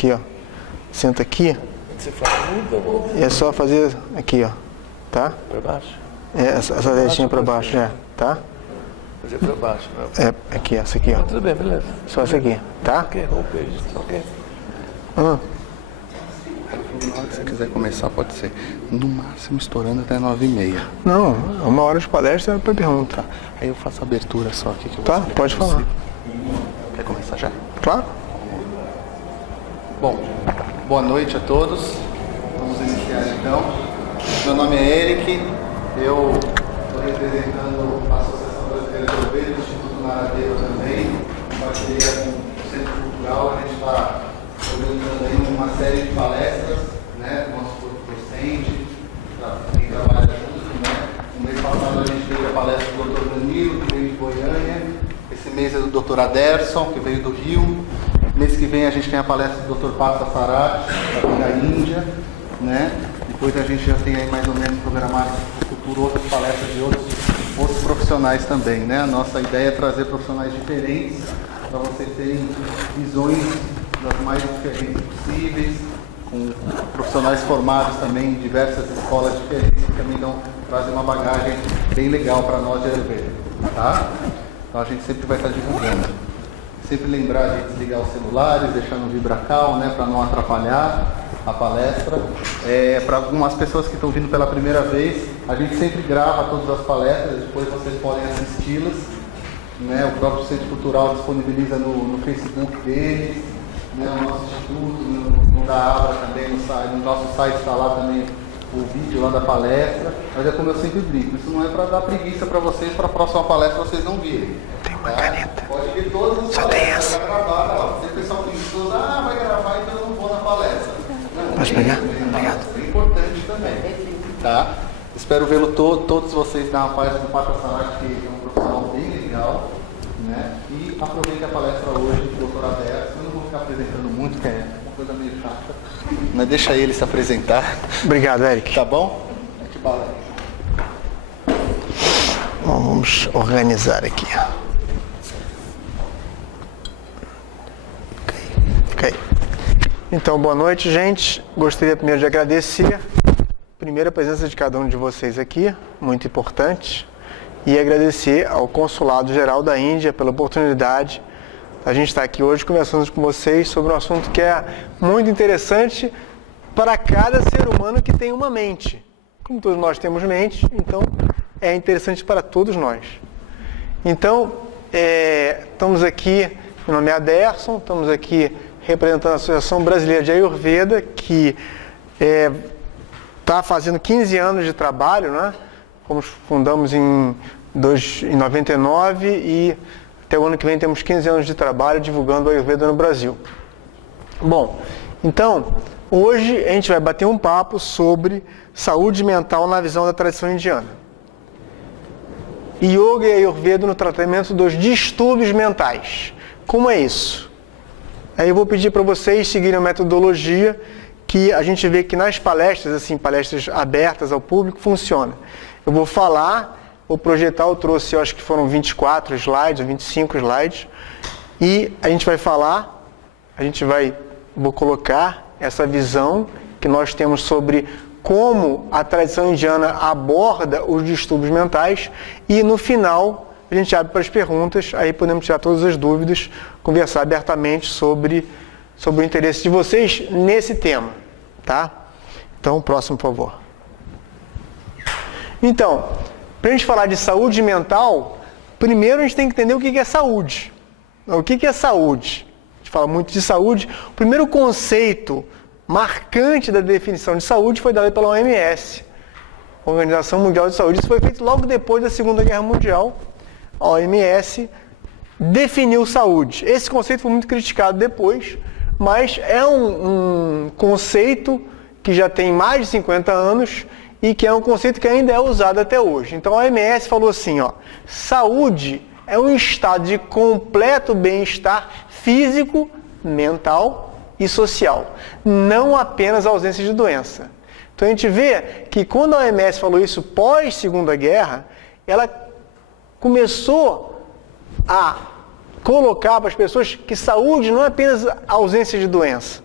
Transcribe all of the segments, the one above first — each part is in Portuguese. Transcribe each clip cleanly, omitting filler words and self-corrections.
Aqui, ó. Senta aqui. Você faz muito, É só fazer aqui, ó. Tá? para baixo. Essa deixinha pra baixo, tá? Fazer para baixo, não. Aqui, essa aqui, ó. Tudo bem, beleza. Só essa aqui, tá? Ok, romper, ok. Ah. Na hora que você quiser começar, pode ser. No máximo, estourando até 9h30. Não, 1 hora de palestra é pra pergunta. Tá. Aí eu faço a abertura só aqui. Que eu vou Tá, explicar pode pra falar. você. Quer começar já? Claro? Bom, boa noite a todos. Vamos iniciar então. Meu nome é Eric. Eu estou representando a Associação Brasileira de Ovelhas, do Instituto Naradeiro também, em parceria com o Centro Cultural. A gente está organizando aí uma série de palestras, né, do nosso corpo docente, quem trabalha junto, né. No mês passado a gente teve a palestra do Dr. Danilo, que veio de Goiânia. Esse mês é do Dr. Aderson, que veio do Rio. Mês que vem a gente tem a palestra do Dr. Partha Sarat, da Índia, né. Depois a gente já tem aí mais ou menos programado no futuro outras palestras de outros profissionais também, né. A nossa ideia é trazer profissionais diferentes para vocês terem visões das mais diferentes possíveis, com profissionais formados também em diversas escolas diferentes que também trazem uma bagagem bem legal para nós de Ayurveda, tá? Então a gente sempre vai estar divulgando. Sempre lembrar de desligar os celulares, deixar no VibraCal, né, para não atrapalhar a palestra. Para algumas pessoas que estão vindo pela primeira vez, a gente sempre grava todas as palestras, depois vocês podem assisti-las, né? O próprio Centro Cultural disponibiliza no Facebook deles, né? O nosso instituto, no da Abra também, no nosso site está lá também o vídeo lá da palestra. Mas é como eu sempre brinco, isso não é para dar preguiça para vocês, para a próxima palestra vocês não virem. Tem uma caneta. Pode vir todas as Só tem essa. vai gravar, não. Tem pessoal que diz, vai gravar, então eu não vou na palestra. Não, Pode pegar? Obrigado. É importante também, tá? Espero vê-lo todos vocês na palestra do Partha Sarat, que é um profissional bem legal, né? E aproveite a palestra hoje do Dr. Aderson. Eu não vou ficar apresentando muito, que é uma coisa meio chata, mas deixa ele se apresentar. Obrigado, Eric. Tá bom? Mete bala aí. Bom, vamos organizar aqui. Ok. Então, boa noite, gente. Gostaria primeiro de agradecer a presença de cada um de vocês aqui, muito importante, e agradecer ao Consulado Geral da Índia pela oportunidade. A gente está aqui hoje conversando com vocês sobre um assunto que é muito interessante para cada ser humano que tem uma mente. Como todos nós temos mente, então é interessante para todos nós. Então, estamos aqui, meu nome é Aderson, estamos aqui representando a Associação Brasileira de Ayurveda, que está fazendo 15 anos de trabalho, né? Fundamos em 99 e até o ano que vem temos 15 anos de trabalho divulgando o Ayurveda no Brasil. Bom, então, hoje a gente vai bater um papo sobre saúde mental na visão da tradição indiana. Yoga e Ayurveda no tratamento dos distúrbios mentais. Como é isso? Aí eu vou pedir para vocês seguirem a metodologia que a gente vê que nas palestras, assim, palestras abertas ao público, funciona. Eu vou falar, vou projetar, eu trouxe, eu acho que foram 24 slides, ou 25 slides, e a gente vai falar, vou colocar essa visão que nós temos sobre como a tradição indiana aborda os distúrbios mentais, e no final a gente abre para as perguntas, aí podemos tirar todas as dúvidas, conversar abertamente sobre o interesse de vocês nesse tema, tá? Então, próximo, por favor. Então, para a gente falar de saúde mental, primeiro a gente tem que entender o que é saúde. O que é saúde? A gente fala muito de saúde. O primeiro conceito marcante da definição de saúde foi dado pela OMS, Organização Mundial de Saúde. Isso foi feito logo depois da Segunda Guerra Mundial. A OMS definiu saúde. Esse conceito foi muito criticado depois, mas é um conceito que já tem mais de 50 anos e que é um conceito que ainda é usado até hoje. Então a OMS falou assim, saúde é um estado de completo bem-estar físico, mental e social, não apenas a ausência de doença. Então a gente vê que quando a OMS falou isso pós Segunda Guerra, ela começou a colocar para as pessoas que saúde não é apenas ausência de doença,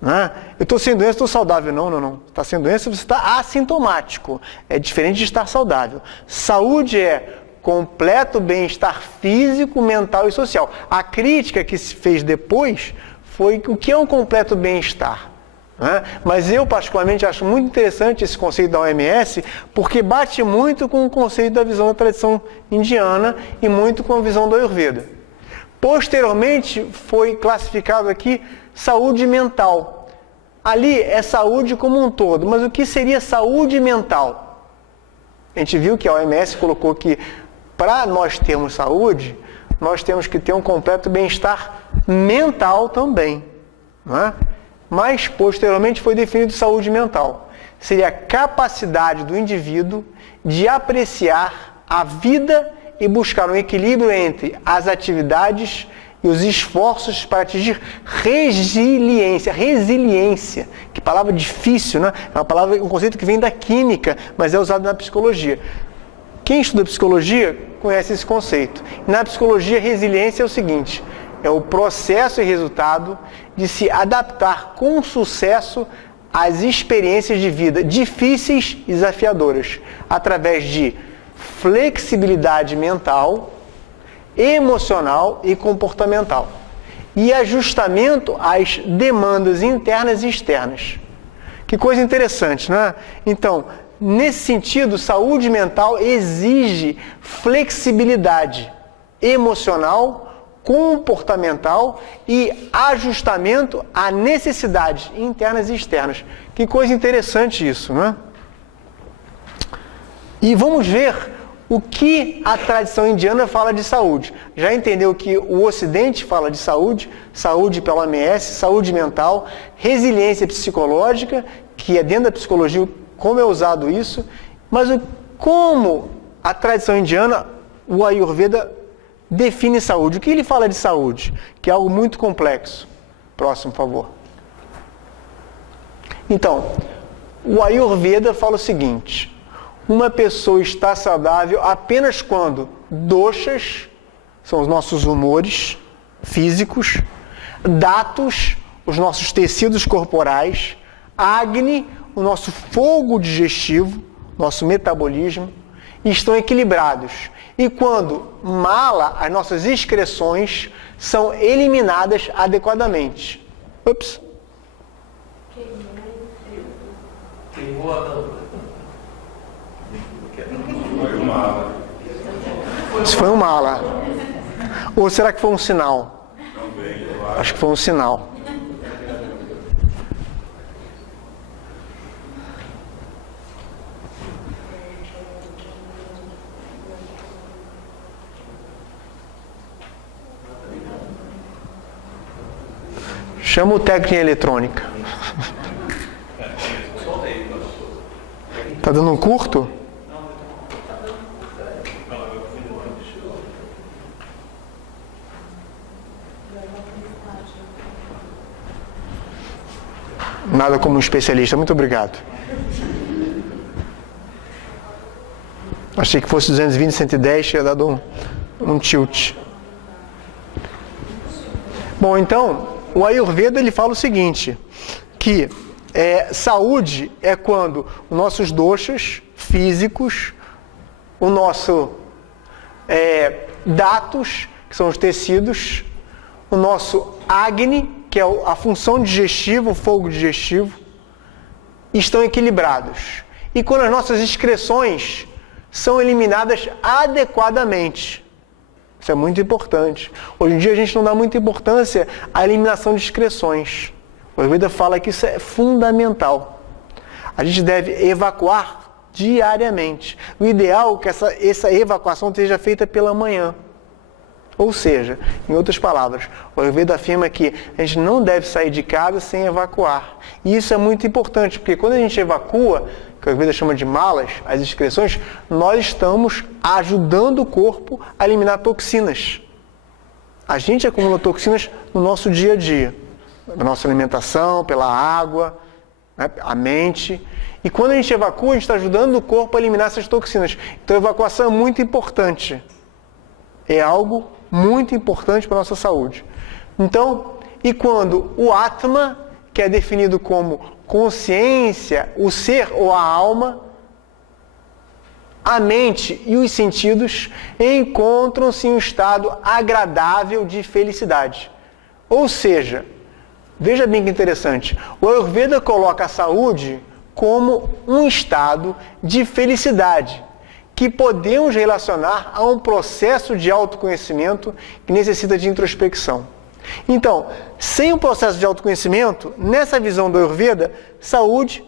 Né? Eu estou sem doença, estou saudável. Não. Está sem doença, você está assintomático. É diferente de estar saudável. Saúde é completo bem-estar físico, mental e social. A crítica que se fez depois foi o que é um completo bem-estar. Né? Mas eu, particularmente, acho muito interessante esse conceito da OMS, porque bate muito com o conceito da visão da tradição indiana e muito com a visão do Ayurveda. Posteriormente, foi classificado aqui saúde mental. Ali é saúde como um todo, mas o que seria saúde mental? A gente viu que a OMS colocou que para nós termos saúde, nós temos que ter um completo bem-estar mental também. Não é? Mas, posteriormente, foi definido saúde mental. Seria a capacidade do indivíduo de apreciar a vida e buscar um equilíbrio entre as atividades e os esforços para atingir resiliência. Resiliência, que palavra difícil, né? É uma palavra, um conceito que vem da química, mas é usado na psicologia. Quem estuda psicologia conhece esse conceito. Na psicologia, resiliência é o seguinte: é o processo e resultado de se adaptar com sucesso às experiências de vida difíceis e desafiadoras, através de flexibilidade mental, emocional e comportamental, e ajustamento às demandas internas e externas. Que coisa interessante, né? Então, nesse sentido, saúde mental exige flexibilidade emocional, comportamental e ajustamento a necessidades internas e externas. Que coisa interessante isso, não é? E vamos ver o que a tradição indiana fala de saúde. Já entendeu que o Ocidente fala de saúde, saúde pela OMS, saúde mental, resiliência psicológica, que é dentro da psicologia, como é usado isso, mas como a tradição indiana, o Ayurveda, define saúde. O que ele fala de saúde? Que é algo muito complexo. Próximo, por favor. Então, o Ayurveda fala o seguinte: uma pessoa está saudável apenas quando doshas, são os nossos humores físicos, datus, os nossos tecidos corporais, agni, o nosso fogo digestivo, nosso metabolismo, estão equilibrados. E quando mala, as nossas excreções são eliminadas adequadamente. Ups. Queimou a tampa. Isso foi um mala. Ou será que foi um sinal? Acho que foi um sinal. Chama o técnico em eletrônica. Tá dando um curto? Nada como um especialista. Muito obrigado. Achei que fosse 220, 110, tinha dado um tilt. Bom, então, o Ayurveda ele fala o seguinte, que saúde é quando os nossos doshas físicos, o nosso datus, que são os tecidos, o nosso agni, que é a função digestiva, o fogo digestivo, estão equilibrados. E quando as nossas excreções são eliminadas adequadamente. Isso é muito importante. Hoje em dia a gente não dá muita importância à eliminação de excreções. O Ayurveda fala que isso é fundamental. A gente deve evacuar diariamente. O ideal é que essa evacuação seja feita pela manhã. Ou seja, em outras palavras, o Ayurveda afirma que a gente não deve sair de casa sem evacuar. E isso é muito importante, porque quando a gente evacua, que o Ayurveda chama de malas, as excreções, nós estamos ajudando o corpo a eliminar toxinas. A gente acumula toxinas no nosso dia a dia, na nossa alimentação, pela água, né, a mente. E quando a gente evacua, a gente está ajudando o corpo a eliminar essas toxinas. Então a evacuação é muito importante. É algo muito importante para a nossa saúde. Então, e quando o Atma, que é definido como consciência, o ser ou a alma, a mente e os sentidos encontram-se em um estado agradável de felicidade. Ou seja, veja bem que interessante, o Ayurveda coloca a saúde como um estado de felicidade, que podemos relacionar a um processo de autoconhecimento que necessita de introspecção. Então, sem o processo de autoconhecimento, nessa visão do Ayurveda, saúde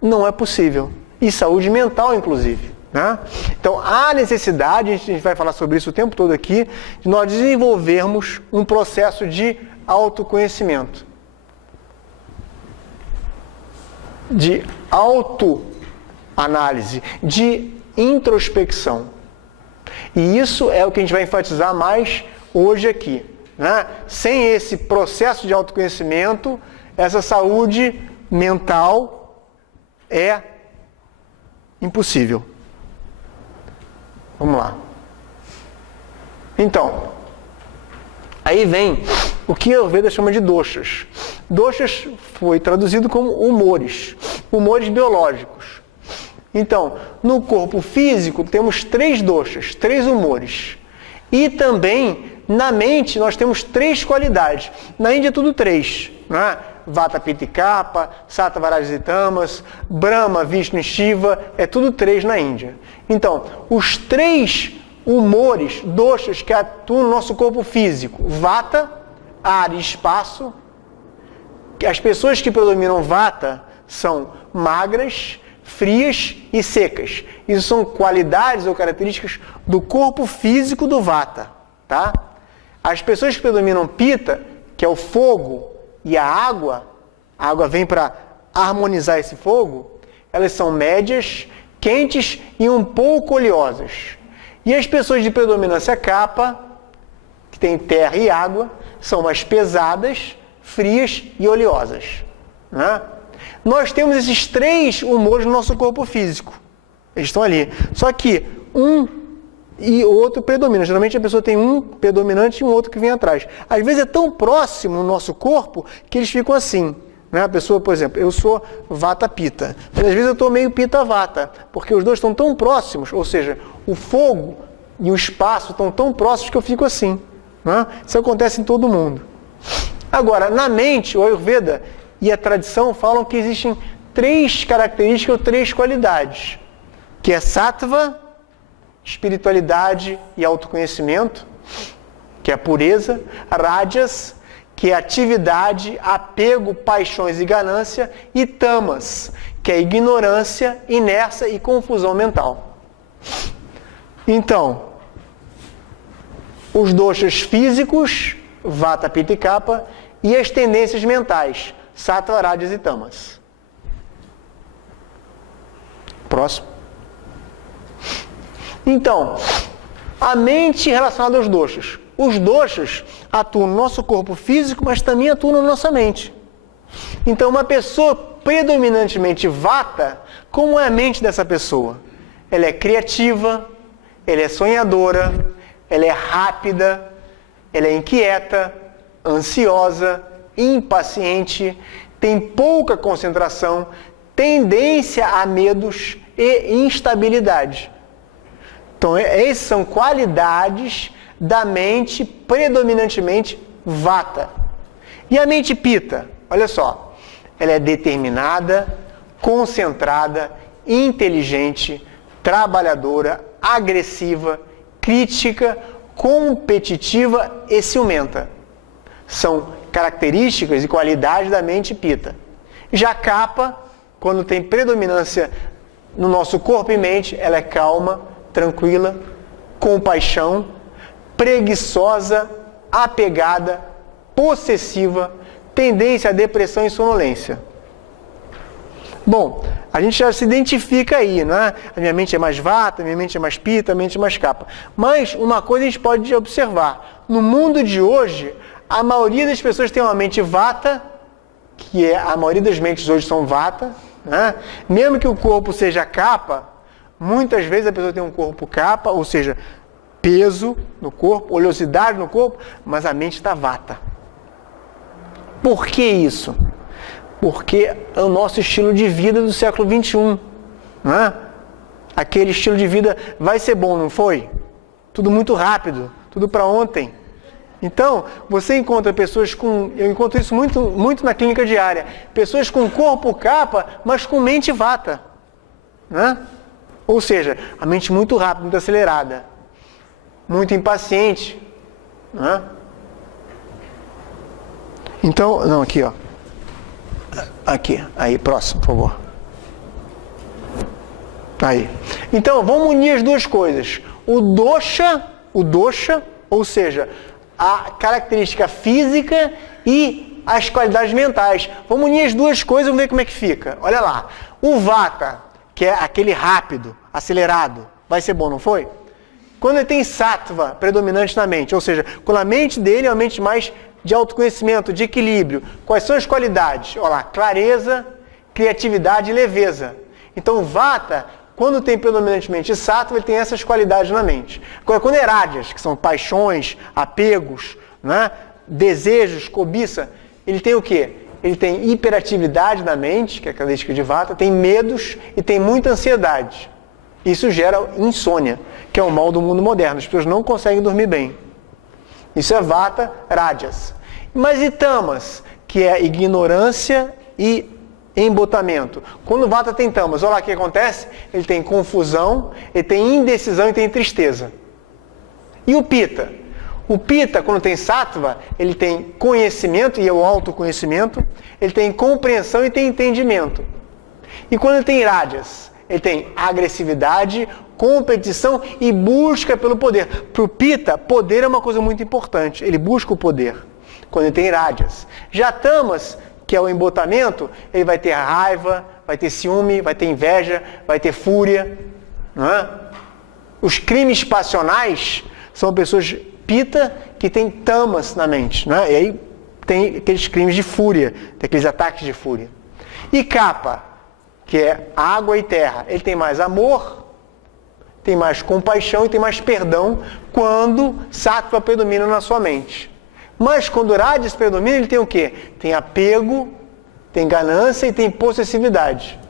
não é possível. E saúde mental, inclusive. Né? Então, há necessidade, a gente vai falar sobre isso o tempo todo aqui, de nós desenvolvermos um processo de autoconhecimento. De autoanálise, de introspecção. E isso é o que a gente vai enfatizar mais hoje aqui. Né? Sem esse processo de autoconhecimento, essa saúde mental é impossível. Vamos lá. Então, aí vem o que a Ayurveda chama de doshas. Doshas foi traduzido como humores biológicos. Então, no corpo físico temos 3 doshas, 3 humores. E também na mente nós temos 3 qualidades. Na Índia é tudo 3, né? Vata, Pitta e Kapha, Sattva, Rajas e Tamas, Brahma, Vishnu e Shiva, é tudo 3 na Índia. Então, os 3 humores, doshas que atuam no nosso corpo físico, Vata, ar e espaço. As pessoas que predominam Vata são magras, frias e secas. Isso são qualidades ou características do corpo físico do Vata, tá? As pessoas que predominam Pitta, que é o fogo, e a água vem para harmonizar esse fogo, elas são médias, quentes e um pouco oleosas. E as pessoas de predominância Kapha, que tem terra e água, são mais pesadas, frias e oleosas. Né? Nós temos esses 3 humores no nosso corpo físico. Eles estão ali. Só que um e o outro predomina. Geralmente a pessoa tem um predominante e um outro que vem atrás. Às vezes é tão próximo no nosso corpo que eles ficam assim. Né? A pessoa, por exemplo, eu sou Vata Pitta, mas às vezes eu estou meio Pitta Vata, porque os dois estão tão próximos, ou seja, o fogo e o espaço estão tão próximos que eu fico assim. Né? Isso acontece em todo mundo. Agora, na mente, o Ayurveda e a tradição falam que existem 3 características ou 3 qualidades, que é Sattva, espiritualidade e autoconhecimento, que é a pureza, Rajas, que é atividade, apego, paixões e ganância, e Tamas, que é ignorância, inércia e confusão mental. Então, os doshas físicos, Vata, Pitta e Kapha, e as tendências mentais, Sattva, Rajas e Tamas. Próximo. Então, a mente relacionada aos doshas. Os doshas atuam no nosso corpo físico, mas também atuam na nossa mente. Então, uma pessoa predominantemente Vata, como é a mente dessa pessoa? Ela é criativa, ela é sonhadora, ela é rápida, ela é inquieta, ansiosa, impaciente, tem pouca concentração, tendência a medos e instabilidade. Então, essas são qualidades da mente predominantemente Vata. E a mente Pitta? Olha só, ela é determinada, concentrada, inteligente, trabalhadora, agressiva, crítica, competitiva e ciumenta. São características e qualidades da mente Pitta. Já Kapha, quando tem predominância no nosso corpo e mente, ela é calma, tranquila, compaixão, preguiçosa, apegada, possessiva, tendência à depressão e sonolência. Bom, a gente já se identifica aí, né? A minha mente é mais Vata, a minha mente é mais Pitta, a minha mente é mais Kapha. Mas uma coisa a gente pode observar. No mundo de hoje, a maioria das pessoas tem uma mente Vata, que é a maioria das mentes hoje são Vata, né? Mesmo que o corpo seja Kapha, muitas vezes a pessoa tem um corpo Kapha, ou seja, peso no corpo, oleosidade no corpo, mas a mente está Vata. Por que isso? Porque é o nosso estilo de vida do século XXI. Né? Aquele estilo de vida vai ser bom, não foi? Tudo muito rápido, tudo para ontem. Então, você encontra pessoas com... Eu encontro isso muito na clínica diária. Pessoas com corpo capa, mas com mente vata. Né? Ou seja, a mente muito rápida, muito acelerada. Muito impaciente. Né? Então, não, aqui, ó. Aqui, aí, próximo, por favor. Aí. Então, vamos unir as duas coisas. O dosha, ou seja, a característica física e as qualidades mentais. Vamos unir as duas coisas e vamos ver como é que fica. Olha lá. O vata, que é aquele rápido, acelerado, vai ser bom, não foi? Quando ele tem sattva predominante na mente, ou seja, quando a mente dele é uma mente mais de autoconhecimento, de equilíbrio. Quais são as qualidades? Olha lá, clareza, criatividade e leveza. Então, o vata, quando tem predominantemente sattva, ele tem essas qualidades na mente. Agora, quando é rajas, que são paixões, apegos, né, desejos, cobiça, ele tem o quê? Ele tem hiperatividade na mente, que é a característica de vata, tem medos e tem muita ansiedade. Isso gera insônia, que é o mal do mundo moderno. As pessoas não conseguem dormir bem. Isso é vata, rajas. Mas e tamas, que é ignorância e embotamento. Quando o vata tem tamas, olha lá o que acontece. Ele tem confusão, ele tem indecisão e tem tristeza. E o pita? O pita, quando tem sattva, ele tem conhecimento, e é o autoconhecimento, ele tem compreensão e tem entendimento. E quando ele tem rajas, ele tem agressividade, competição e busca pelo poder. Para o pita, poder é uma coisa muito importante. Ele busca o poder. Quando ele tem rajas. Já tamas, que é o embotamento, ele vai ter raiva, vai ter ciúme, vai ter inveja, vai ter fúria. Não é? Os crimes passionais são pessoas pita que têm tamas na mente. Não é? E aí tem aqueles crimes de fúria, tem aqueles ataques de fúria. E capa, que é água e terra. Ele tem mais amor, tem mais compaixão e tem mais perdão quando sattva predomina na sua mente. Mas quando rajas predomina, ele tem o quê? Tem apego, tem ganância e tem possessividade.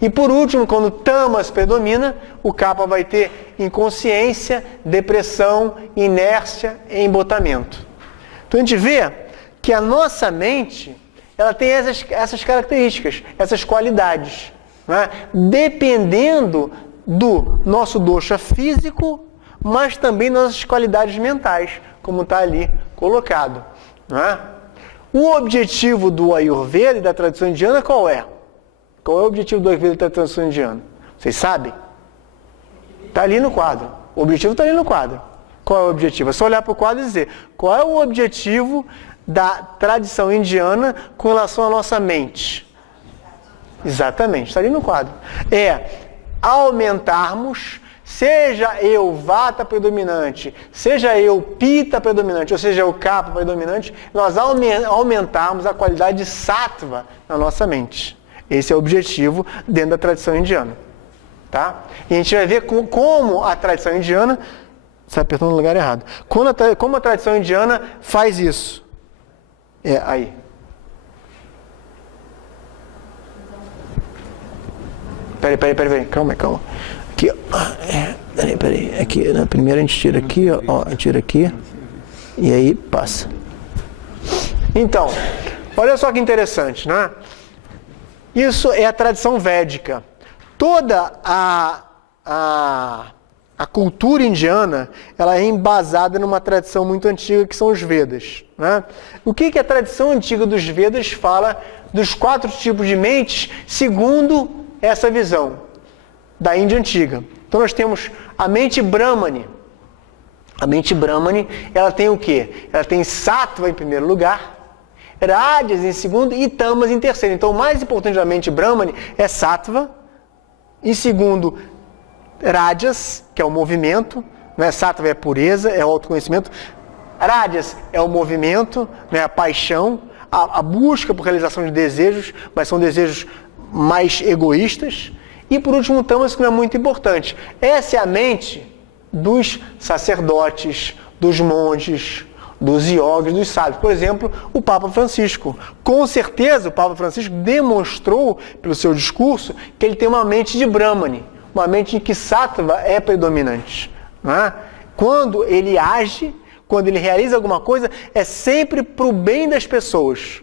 E por último, quando tamas predomina, o capa vai ter inconsciência, depressão, inércia e embotamento. Então a gente vê que a nossa mente, ela tem essas características, essas qualidades, né? Dependendo do nosso dosha físico, mas também das qualidades mentais, como está ali colocado. Né? O objetivo do Ayurveda e da tradição indiana qual é? Qual é o objetivo do Ayurveda e da tradição indiana? Vocês sabem? Está ali no quadro. O objetivo está ali no quadro. Qual é o objetivo? É só olhar para o quadro e dizer qual é o objetivo da tradição indiana com relação à nossa mente. Exatamente, está ali no quadro. É aumentarmos, seja eu vata predominante, seja eu pita predominante, ou seja eu kapha predominante, nós aumentarmos a qualidade de sattva na nossa mente. Esse é o objetivo dentro da tradição indiana. Tá? E a gente vai ver como a tradição indiana, você está apertando no lugar errado, como a tradição indiana faz isso. É aí. Peraí, calma. Aqui, ó. Peraí. Aqui, primeiro a gente tira aqui, ó, tira aqui, e aí passa. Então, olha só que interessante, né? Isso é a tradição védica. Toda a cultura indiana, ela é embasada numa tradição muito antiga, que são os Vedas. Né? O que a tradição antiga dos Vedas fala dos 4 tipos de mentes, segundo essa visão da Índia antiga? Então nós temos a mente Brahmani. A mente Brahmani, ela tem o quê? Ela tem sattva em primeiro lugar, rajas em segundo e tamas em terceiro. Então o mais importante da mente Brahmani é sattva, em segundo rajas, que é o movimento, né? Sattva é a pureza, é o autoconhecimento, rajas é o movimento, né? A paixão, a busca por realização de desejos, mas são desejos mais egoístas. E por último, tamas, que não é muito importante. Essa é a mente dos sacerdotes, dos monges, dos yogis, dos sábios. Por exemplo, o Papa Francisco. Com certeza, o Papa Francisco demonstrou, pelo seu discurso, que ele tem uma mente de Brahmani, uma mente em que sattva é predominante. Não é? Quando ele age, quando ele realiza alguma coisa, é sempre para o bem das pessoas.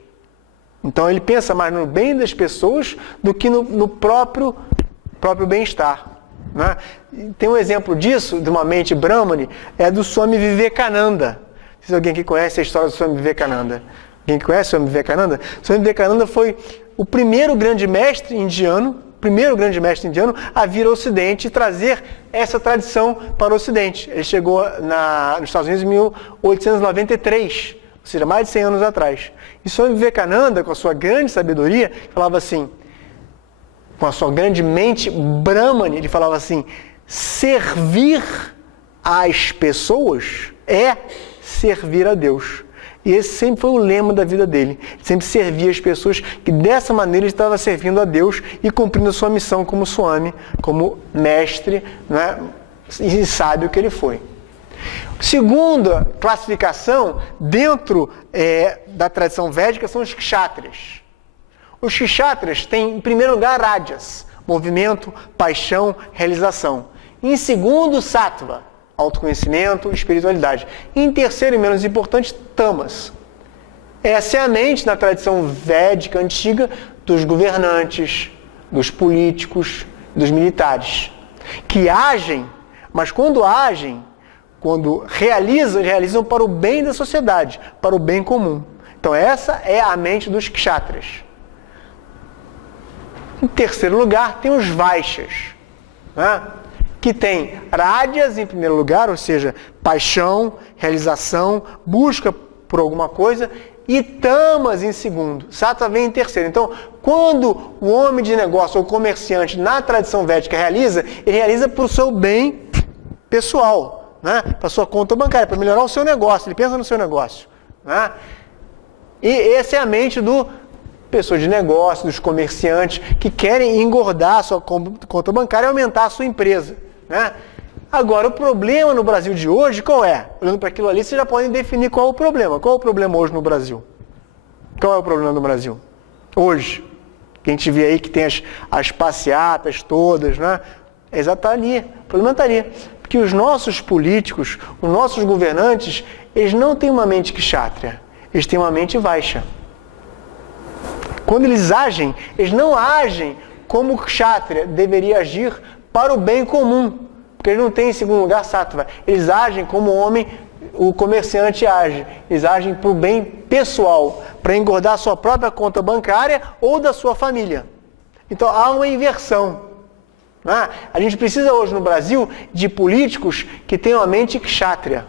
Então ele pensa mais no bem das pessoas do que no próprio bem-estar. Né? Tem um exemplo disso, de uma mente Brahmani, é do Swami Vivekananda. Não sei se alguém aqui conhece a história do Swami Vivekananda. Alguém conhece o Swami Vivekananda? Swami Vivekananda foi o primeiro grande mestre indiano a vir ao Ocidente e trazer essa tradição para o Ocidente. Ele chegou nos Estados Unidos em 1893, ou seja, mais de 100 anos atrás. E Swami Vivekananda, com a sua grande sabedoria, falava assim, com a sua grande mente Brahmani, ele falava assim, servir às pessoas é servir a Deus. E esse sempre foi o lema da vida dele. Ele sempre servia as pessoas, que dessa maneira ele estava servindo a Deus e cumprindo a sua missão como Swami, como mestre, né, e sábio que ele foi. Segunda classificação, dentro da tradição védica, são os kshatriyas. Os kshatriyas têm, em primeiro lugar, rajas, movimento, paixão, realização. Em segundo, sattva, autoconhecimento, espiritualidade. Em terceiro e menos importante, tamas. Essa é a mente, na tradição védica antiga, dos governantes, dos políticos, dos militares, que agem, mas quando agem, quando realizam para o bem da sociedade, para o bem comum. Então essa é a mente dos kshatriyas. Em terceiro lugar, tem os vaishyas, né? Que tem rajas em primeiro lugar, ou seja, paixão, realização, busca por alguma coisa, e tamas em segundo. Sattva vem em terceiro. Então, quando o homem de negócio ou comerciante na tradição védica realiza, ele realiza para o seu bem pessoal, né? Para a sua conta bancária, para melhorar o seu negócio, ele pensa no seu negócio. Né? E essa é a mente do pessoas de negócio, dos comerciantes, que querem engordar a sua conta bancária e aumentar a sua empresa. Né? Agora, o problema no Brasil de hoje, qual é? Olhando para aquilo ali, vocês já podem definir qual é o problema. Qual é o problema hoje no Brasil? Qual é o problema no Brasil? Hoje, que a gente vê aí que tem as passeatas todas, né? Exatamente, o problema está ali. Porque os nossos políticos, os nossos governantes, eles não têm uma mente kshatriya, eles têm uma mente vaishya. Quando eles agem, eles não agem como o kshatriya deveria agir para o bem comum, porque eles não têm, em segundo lugar, sattva. Eles agem como o comerciante age. Eles agem para o bem pessoal, para engordar a sua própria conta bancária ou da sua família. Então, há uma inversão. Né? A gente precisa hoje no Brasil de políticos que tenham a mente kshatriya,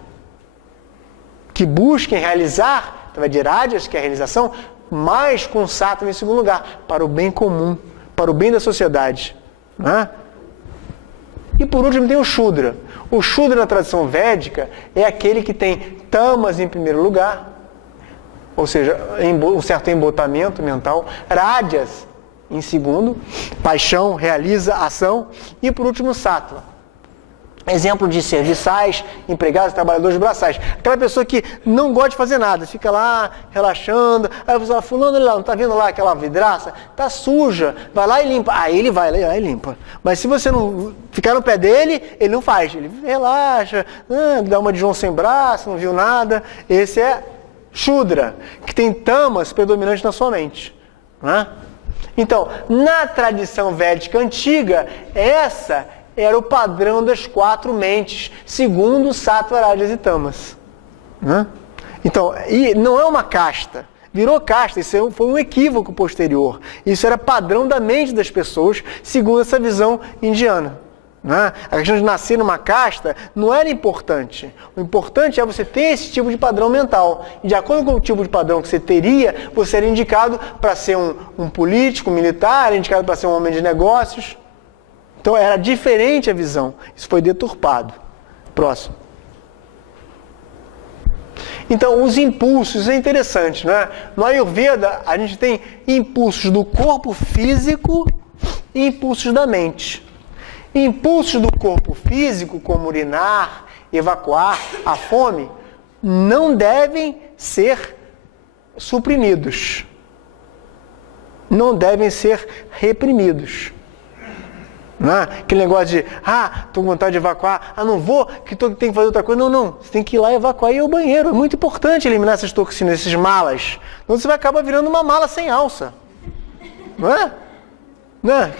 que busquem realizar, através de rajas, que é a realização, mas com sattva em segundo lugar, para o bem comum, para o bem da sociedade. Né? E por último tem o Shudra. O Shudra na tradição védica é aquele que tem tamas em primeiro lugar, ou seja, um certo embotamento mental, rajas em segundo, paixão, realiza, ação, e por último sattva. Exemplo de serviçais, empregados, trabalhadores braçais. Aquela pessoa que não gosta de fazer nada, fica lá relaxando. Aí você fala, fulano, não está vendo lá aquela vidraça? Está suja, vai lá e limpa. Aí ele vai lá e limpa. Mas se você não ficar no pé dele, ele não faz. Ele relaxa, dá uma de João sem braço, não viu nada. Esse é Shudra, que tem tamas predominantes na sua mente. Né? Então, na tradição védica antiga, essa era o padrão das 4 mentes, segundo sattva, rajas e tamas. Né? Então, e não é uma casta, virou casta, isso foi um equívoco posterior. Isso era padrão da mente das pessoas, segundo essa visão indiana. Né? A questão de nascer numa casta não era importante. O importante é você ter esse tipo de padrão mental. E de acordo com o tipo de padrão que você teria, você era indicado para ser um político, um militar, indicado para ser um homem de negócios. Então era diferente a visão. Isso foi deturpado. Próximo. Então, os impulsos, é interessante, né? No Ayurveda, a gente tem impulsos do corpo físico e impulsos da mente. Impulsos do corpo físico, como urinar, evacuar, a fome, não devem ser suprimidos. Não devem ser reprimidos. Não é? Aquele negócio de, estou com vontade de evacuar, não vou, que tem que fazer outra coisa. Não, você tem que ir lá evacuar e ir ao banheiro. É muito importante eliminar essas toxinas, esses malas. Senão você vai acabar virando uma mala sem alça. Não é?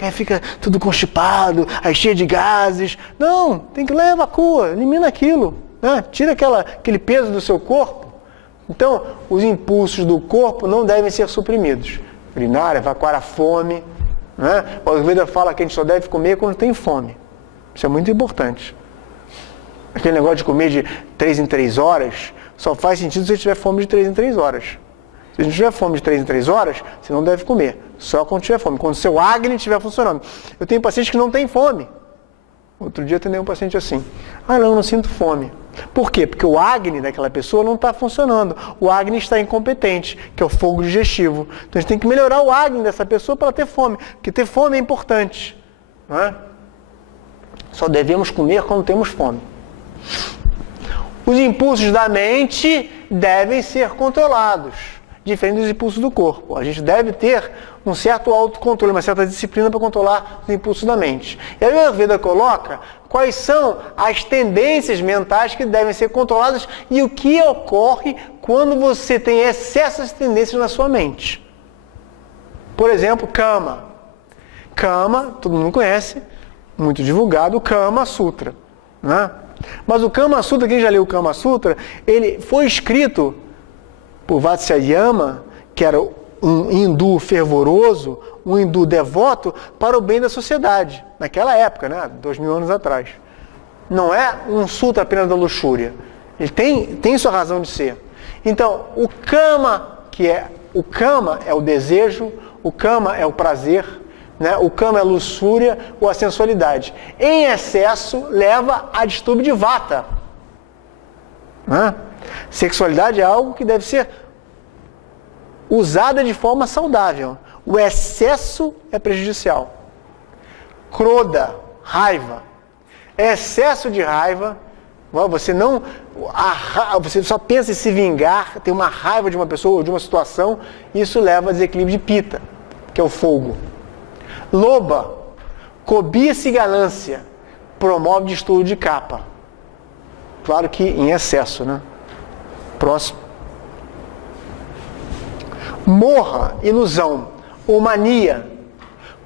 Aí fica tudo constipado, aí cheio de gases. Não, tem que ir lá e evacua, elimina aquilo. Tira aquele peso do seu corpo. Então, os impulsos do corpo não devem ser suprimidos. Urinar, evacuar a fome. O Ayurveda fala que a gente só deve comer quando tem fome. Isso é muito importante. Aquele negócio de comer de 3 em 3 horas só faz sentido se você tiver fome de 3 em 3 horas. Se não tiver fome de 3 em 3 horas, você não deve comer. Só quando tiver fome. Quando o seu Agni estiver funcionando. Eu tenho pacientes que não têm fome. Outro dia eu atendi um paciente assim. Eu não sinto fome. Por quê? Porque o Agni daquela pessoa não está funcionando. O Agni está incompetente, que é o fogo digestivo. Então a gente tem que melhorar o Agni dessa pessoa para ela ter fome. Porque ter fome é importante. Não é? Só devemos comer quando temos fome. Os impulsos da mente devem ser controlados. Diferente dos impulsos do corpo. A gente deve ter um certo autocontrole, uma certa disciplina para controlar os impulsos da mente. E aí o Ayurveda coloca quais são as tendências mentais que devem ser controladas e o que ocorre quando você tem excesso de tendências na sua mente. Por exemplo, Kama. Kama, todo mundo conhece, muito divulgado, o Kama Sutra. Né? Mas o Kama Sutra, quem já leu o Kama Sutra, ele foi escrito por Vatsyayana, que era um hindu fervoroso, um hindu devoto, para o bem da sociedade, naquela época, 2000 anos atrás. Não é um sutra apenas da luxúria. Ele tem sua razão de ser. Então, o Kama é o desejo, o Kama é o prazer, o Kama é a luxúria ou a sensualidade. Em excesso, leva a distúrbio de Vata. Sexualidade é algo que deve ser usada de forma saudável. O excesso é prejudicial. Croda, raiva. Excesso de raiva, você só pensa em se vingar, tem uma raiva de uma pessoa ou de uma situação, isso leva a desequilíbrio de Pitta, que é o fogo. Loba, cobiça e ganância, promove distúrbio de Kapha. Claro que em excesso, Próximo. Morra, ilusão ou mania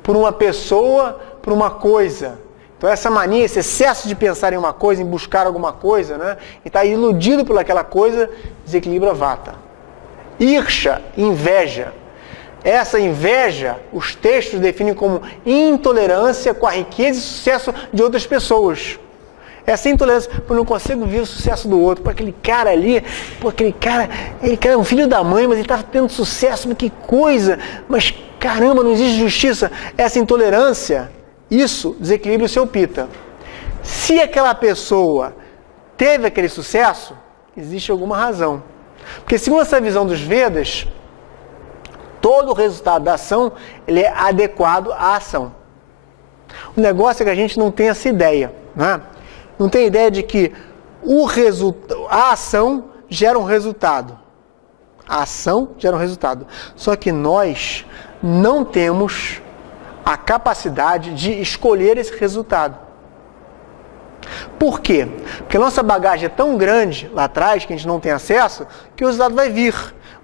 por uma pessoa, por uma coisa. Então essa mania, esse excesso de pensar em uma coisa, em buscar alguma coisa, e estar iludido por aquela coisa, desequilibra Vata. Irsha, inveja. Essa inveja, os textos definem como intolerância com a riqueza e sucesso de outras pessoas. Essa intolerância, eu não consigo ver o sucesso do outro. Aquele cara ali, ele é um filho da mãe, mas ele está tendo sucesso, mas que coisa, mas caramba, não existe justiça. Essa intolerância, isso desequilibra o seu Pitta. Se aquela pessoa teve aquele sucesso, existe alguma razão. Porque segundo essa visão dos Vedas, todo o resultado da ação, ele é adequado à ação. O negócio é que a gente não tem essa ideia, Não tem ideia de que a ação gera um resultado. A ação gera um resultado. Só que nós não temos a capacidade de escolher esse resultado. Por quê? Porque a nossa bagagem é tão grande lá atrás, que a gente não tem acesso, que o resultado vai vir.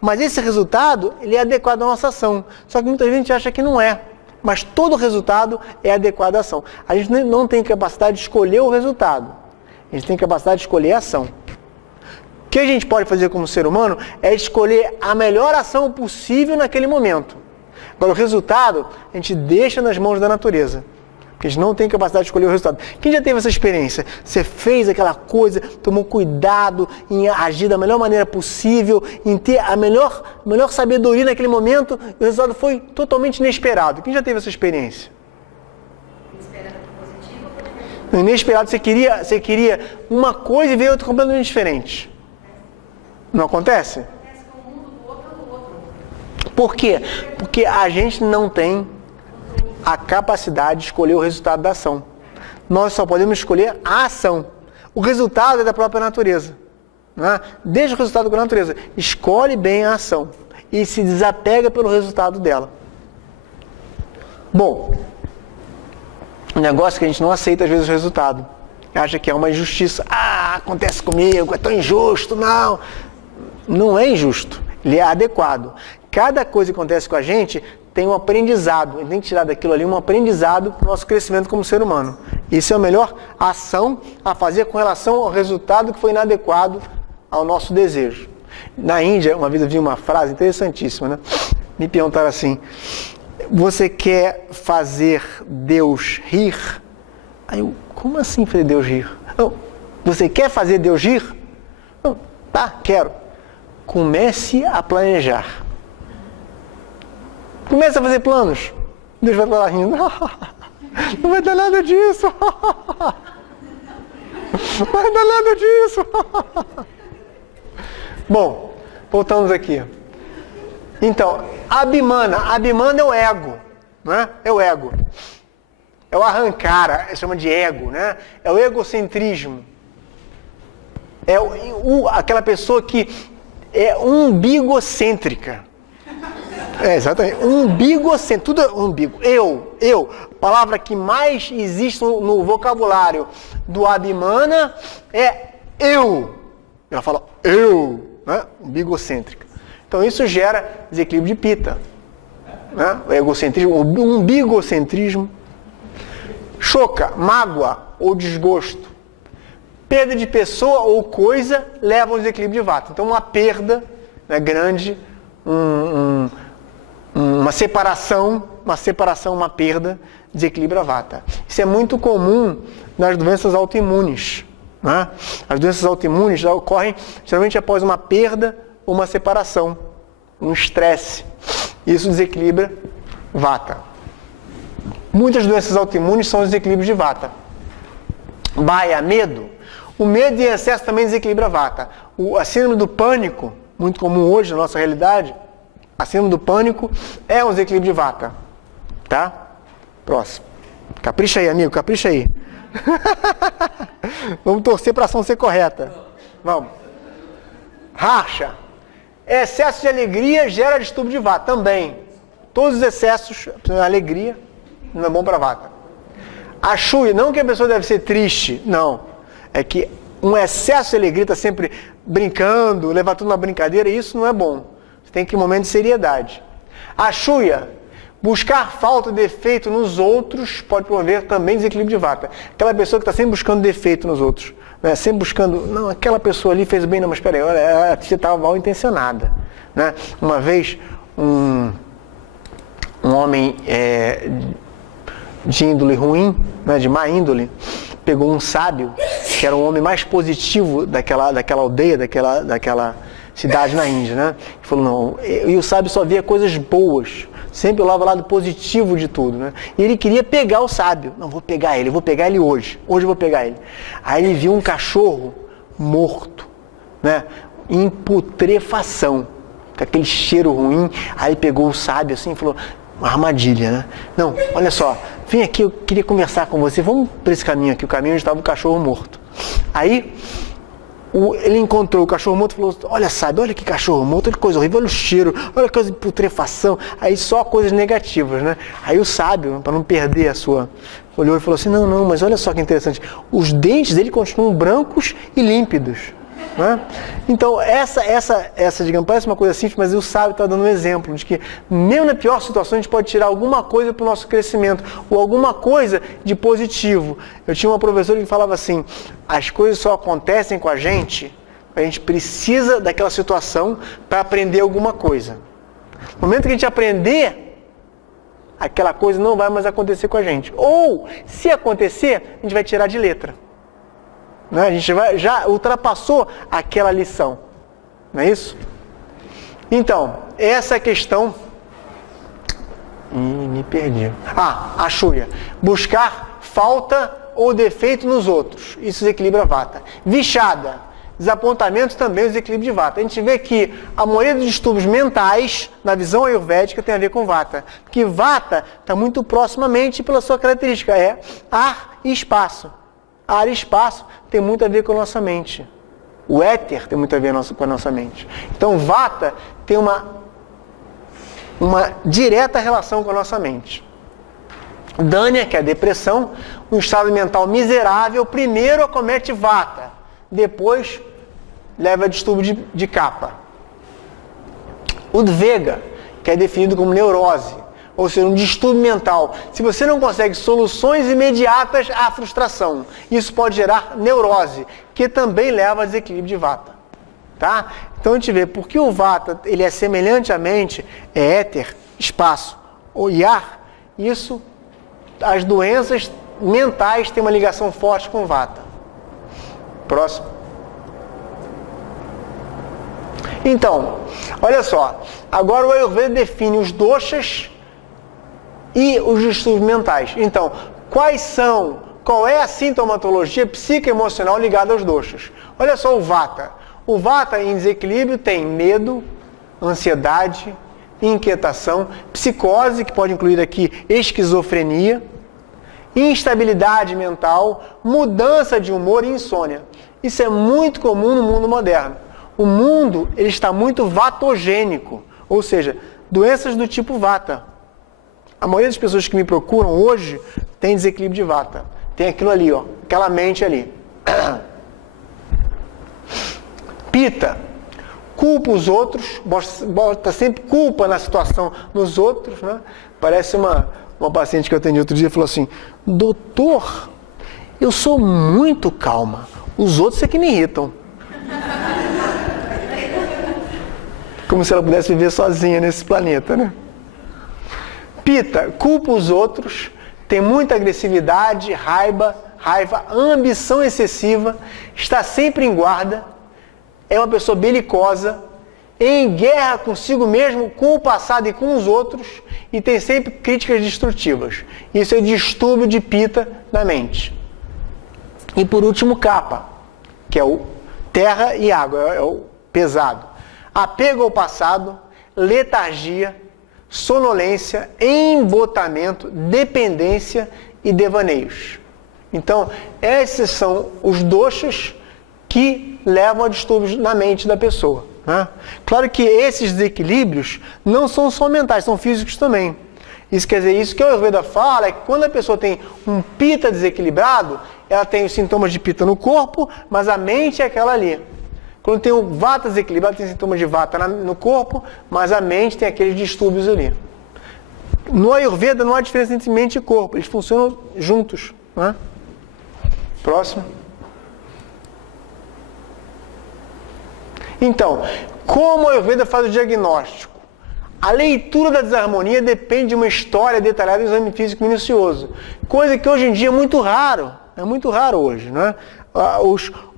Mas esse resultado, ele é adequado à nossa ação. Só que muita gente acha que não é. Mas todo resultado é adequado à ação. A gente não tem capacidade de escolher o resultado. A gente tem capacidade de escolher a ação. O que a gente pode fazer como ser humano é escolher a melhor ação possível naquele momento. Agora, o resultado, a gente deixa nas mãos da natureza. Porque a gente não tem capacidade de escolher o resultado. Quem já teve essa experiência? Você fez aquela coisa, tomou cuidado em agir da melhor maneira possível, em ter a melhor sabedoria naquele momento, e o resultado foi totalmente inesperado. Quem já teve essa experiência? Inesperado positivo ou negativo? No inesperado, você queria uma coisa e veio outra completamente diferente. Não acontece? Acontece com o mundo do outro ou do outro. Por quê? Porque a gente não tem a capacidade de escolher o resultado da ação. Nós só podemos escolher a ação. O resultado é da própria natureza. né? Deixa o resultado com a natureza. Escolhe bem a ação e se desapega pelo resultado dela. Bom, o negócio é que a gente não aceita às vezes o resultado. Acha que é uma injustiça. Ah, acontece comigo, é tão injusto. Não, não é injusto. Ele é adequado. Cada coisa que acontece com a gente tem um aprendizado. A gente tem que tirar daquilo ali um aprendizado para o nosso crescimento como ser humano. Isso é a melhor ação a fazer com relação ao resultado que foi inadequado ao nosso desejo. Na Índia, uma vez eu vi uma frase interessantíssima, né? Me perguntaram assim: você quer fazer Deus rir? Aí eu, como assim fazer Deus rir? Não, você quer fazer Deus rir? Não, tá, quero. Comece a planejar. Comece a fazer planos. Deus vai estar lá rindo. Não vai dar nada disso. Não vai dar nada disso. Bom, voltamos aqui. Então, Abhimana é o ego, né? É o ego. É o arrancar, chama de ego, né? É o egocentrismo. É aquela pessoa que é umbigocêntrica. É, exatamente. Umbigocêntrico, tudo é umbigo. Eu. Palavra que mais existe no vocabulário do Abhimana é eu. Ela fala eu, né? Umbigocêntrica. Então isso gera desequilíbrio de Pitta, né? O egocentrismo, o umbigocentrismo. Choca, mágoa ou desgosto. Perda de pessoa ou coisa leva ao desequilíbrio de Vata. Então uma perda, né, grande, uma separação, uma perda, desequilibra a Vata. Isso é muito comum nas doenças autoimunes, né? As doenças autoimunes já ocorrem geralmente após uma perda ou uma separação, um estresse. Isso desequilibra Vata. Muitas doenças autoimunes são desequilíbrios de Vata. Bhaya, medo. O medo em excesso também desequilibra Vata. A síndrome do pânico, muito comum hoje na nossa realidade, a síndrome do pânico é um desequilíbrio de Vata. Tá? Próximo. Capricha aí, amigo, capricha aí. Vamos torcer para a ação ser correta. Vamos. Racha. Excesso de alegria gera distúrbio de Vata também. Todos os excessos, a alegria, não é bom para Vata. Ashuya, não que a pessoa deve ser triste, não. É que um excesso de alegria, está sempre brincando, levar tudo na brincadeira, isso não é bom. Você tem que ter um momento de seriedade. Ashuya, buscar falta, defeito nos outros pode promover também desequilíbrio de Vata. Aquela pessoa que está sempre buscando defeito nos outros, né? Sempre buscando, não, aquela pessoa ali fez bem, não, mas peraí, olha, você estava mal intencionada, né? Uma vez, um homem de índole ruim, né, de má índole, pegou um sábio, que era o homem mais positivo daquela aldeia, daquela cidade na Índia, né? E falou, não, e o sábio só via coisas boas, sempre olhava o lado positivo de tudo, né? E ele queria pegar o sábio. Não, vou pegar ele hoje eu vou pegar ele. Aí ele viu um cachorro morto, né? Em putrefação, com aquele cheiro ruim. Aí pegou o sábio assim e falou, uma armadilha, né? Não, olha só, vem aqui, eu queria conversar com você, vamos para esse caminho aqui, o caminho onde estava o cachorro morto. Aí ele encontrou o cachorro morto e falou, olha, sábio, olha que cachorro morto, olha que coisa horrível, olha o cheiro, olha que coisa de putrefação, aí só coisas negativas, né? Aí o sábio, para não perder a sua, olhou e falou assim, não, mas olha só que interessante, os dentes dele continuam brancos e límpidos, né? Então essa, digamos, parece uma coisa simples, mas o sábio está dando um exemplo de que mesmo na pior situação a gente pode tirar alguma coisa para o nosso crescimento, ou alguma coisa de positivo. Eu tinha uma professora que falava assim, as coisas só acontecem com a gente precisa daquela situação para aprender alguma coisa. No momento que a gente aprender, aquela coisa não vai mais acontecer com a gente. Ou, se acontecer, a gente vai tirar de letra. Né? A gente já ultrapassou aquela lição. Não é isso? Então, essa é a questão... me perdi. Ashuya. Buscar falta ou defeito nos outros. Isso desequilibra Vata. Vixada. Desapontamentos também desequilíbrio de Vata. A gente vê que a maioria dos distúrbios mentais, na visão ayurvédica, tem a ver com Vata. Porque Vata está muito proximamente, pela sua característica, é ar e espaço. Ar e espaço tem muito a ver com a nossa mente. O éter tem muito a ver com a nossa mente. Então, vata tem uma direta relação com a nossa mente. Dânia, que é a depressão, um estado mental miserável, primeiro acomete vata, depois leva a distúrbio de capa. Udvega, que é definido como neurose, ou seja, um distúrbio mental. Se você não consegue soluções imediatas à frustração, isso pode gerar neurose, que também leva a desequilíbrio de vata. Tá? Então a gente vê, porque o vata ele é semelhante à mente, é éter, espaço, e ar, isso, as doenças mentais têm uma ligação forte com vata. Próximo. Então, olha só, agora o Ayurveda define os doshas e os distúrbios mentais. Então, qual é a sintomatologia psicoemocional ligada aos doshas? Olha só o vata. O vata em desequilíbrio tem medo, ansiedade, inquietação, psicose, que pode incluir aqui esquizofrenia, instabilidade mental, mudança de humor e insônia. Isso é muito comum no mundo moderno. O mundo ele está muito vatogênico, ou seja, doenças do tipo vata. A maioria das pessoas que me procuram hoje tem desequilíbrio de vata. Tem aquilo ali, ó, aquela mente ali. Pita, culpa os outros, bota sempre culpa na situação nos outros, né? Parece uma paciente que eu atendi outro dia falou assim: doutor, eu sou muito calma, os outros é que me irritam. Como se ela pudesse viver sozinha nesse planeta, né? Pita, culpa os outros, tem muita agressividade, raiva, ambição excessiva, está sempre em guarda, é uma pessoa belicosa, em guerra consigo mesmo, com o passado e com os outros, e tem sempre críticas destrutivas. Isso é distúrbio de pita da mente. E por último, capa, que é o terra e água, é o pesado. Apego ao passado, letargia, sonolência, embotamento, dependência e devaneios. Então, esses são os doshas que levam a distúrbios na mente da pessoa. Né? Claro que esses desequilíbrios não são só mentais, são físicos também. Isso quer dizer, isso que o Ayurveda fala é que quando a pessoa tem um pita desequilibrado, ela tem os sintomas de pita no corpo, mas a mente é aquela ali. Quando tem o vata desequilibrado, tem sintomas de vata no corpo, mas a mente tem aqueles distúrbios ali. No Ayurveda não há diferença entre mente e corpo, eles funcionam juntos. Né? Próximo. Então, como o Ayurveda faz o diagnóstico? A leitura da desarmonia depende de uma história detalhada e um exame físico minucioso. Coisa que hoje em dia é muito raro hoje, né?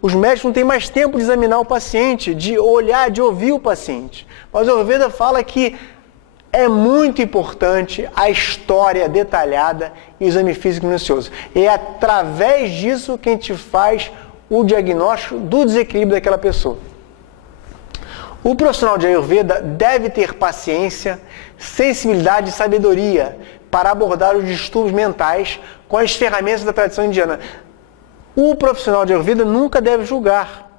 Os médicos não têm mais tempo de examinar o paciente, de olhar, de ouvir o paciente. Mas o Ayurveda fala que é muito importante a história detalhada e o exame físico minucioso. E é através disso que a gente faz o diagnóstico do desequilíbrio daquela pessoa. O profissional de Ayurveda deve ter paciência, sensibilidade e sabedoria para abordar os distúrbios mentais com as ferramentas da tradição indiana. O profissional de Ayurveda nunca deve julgar.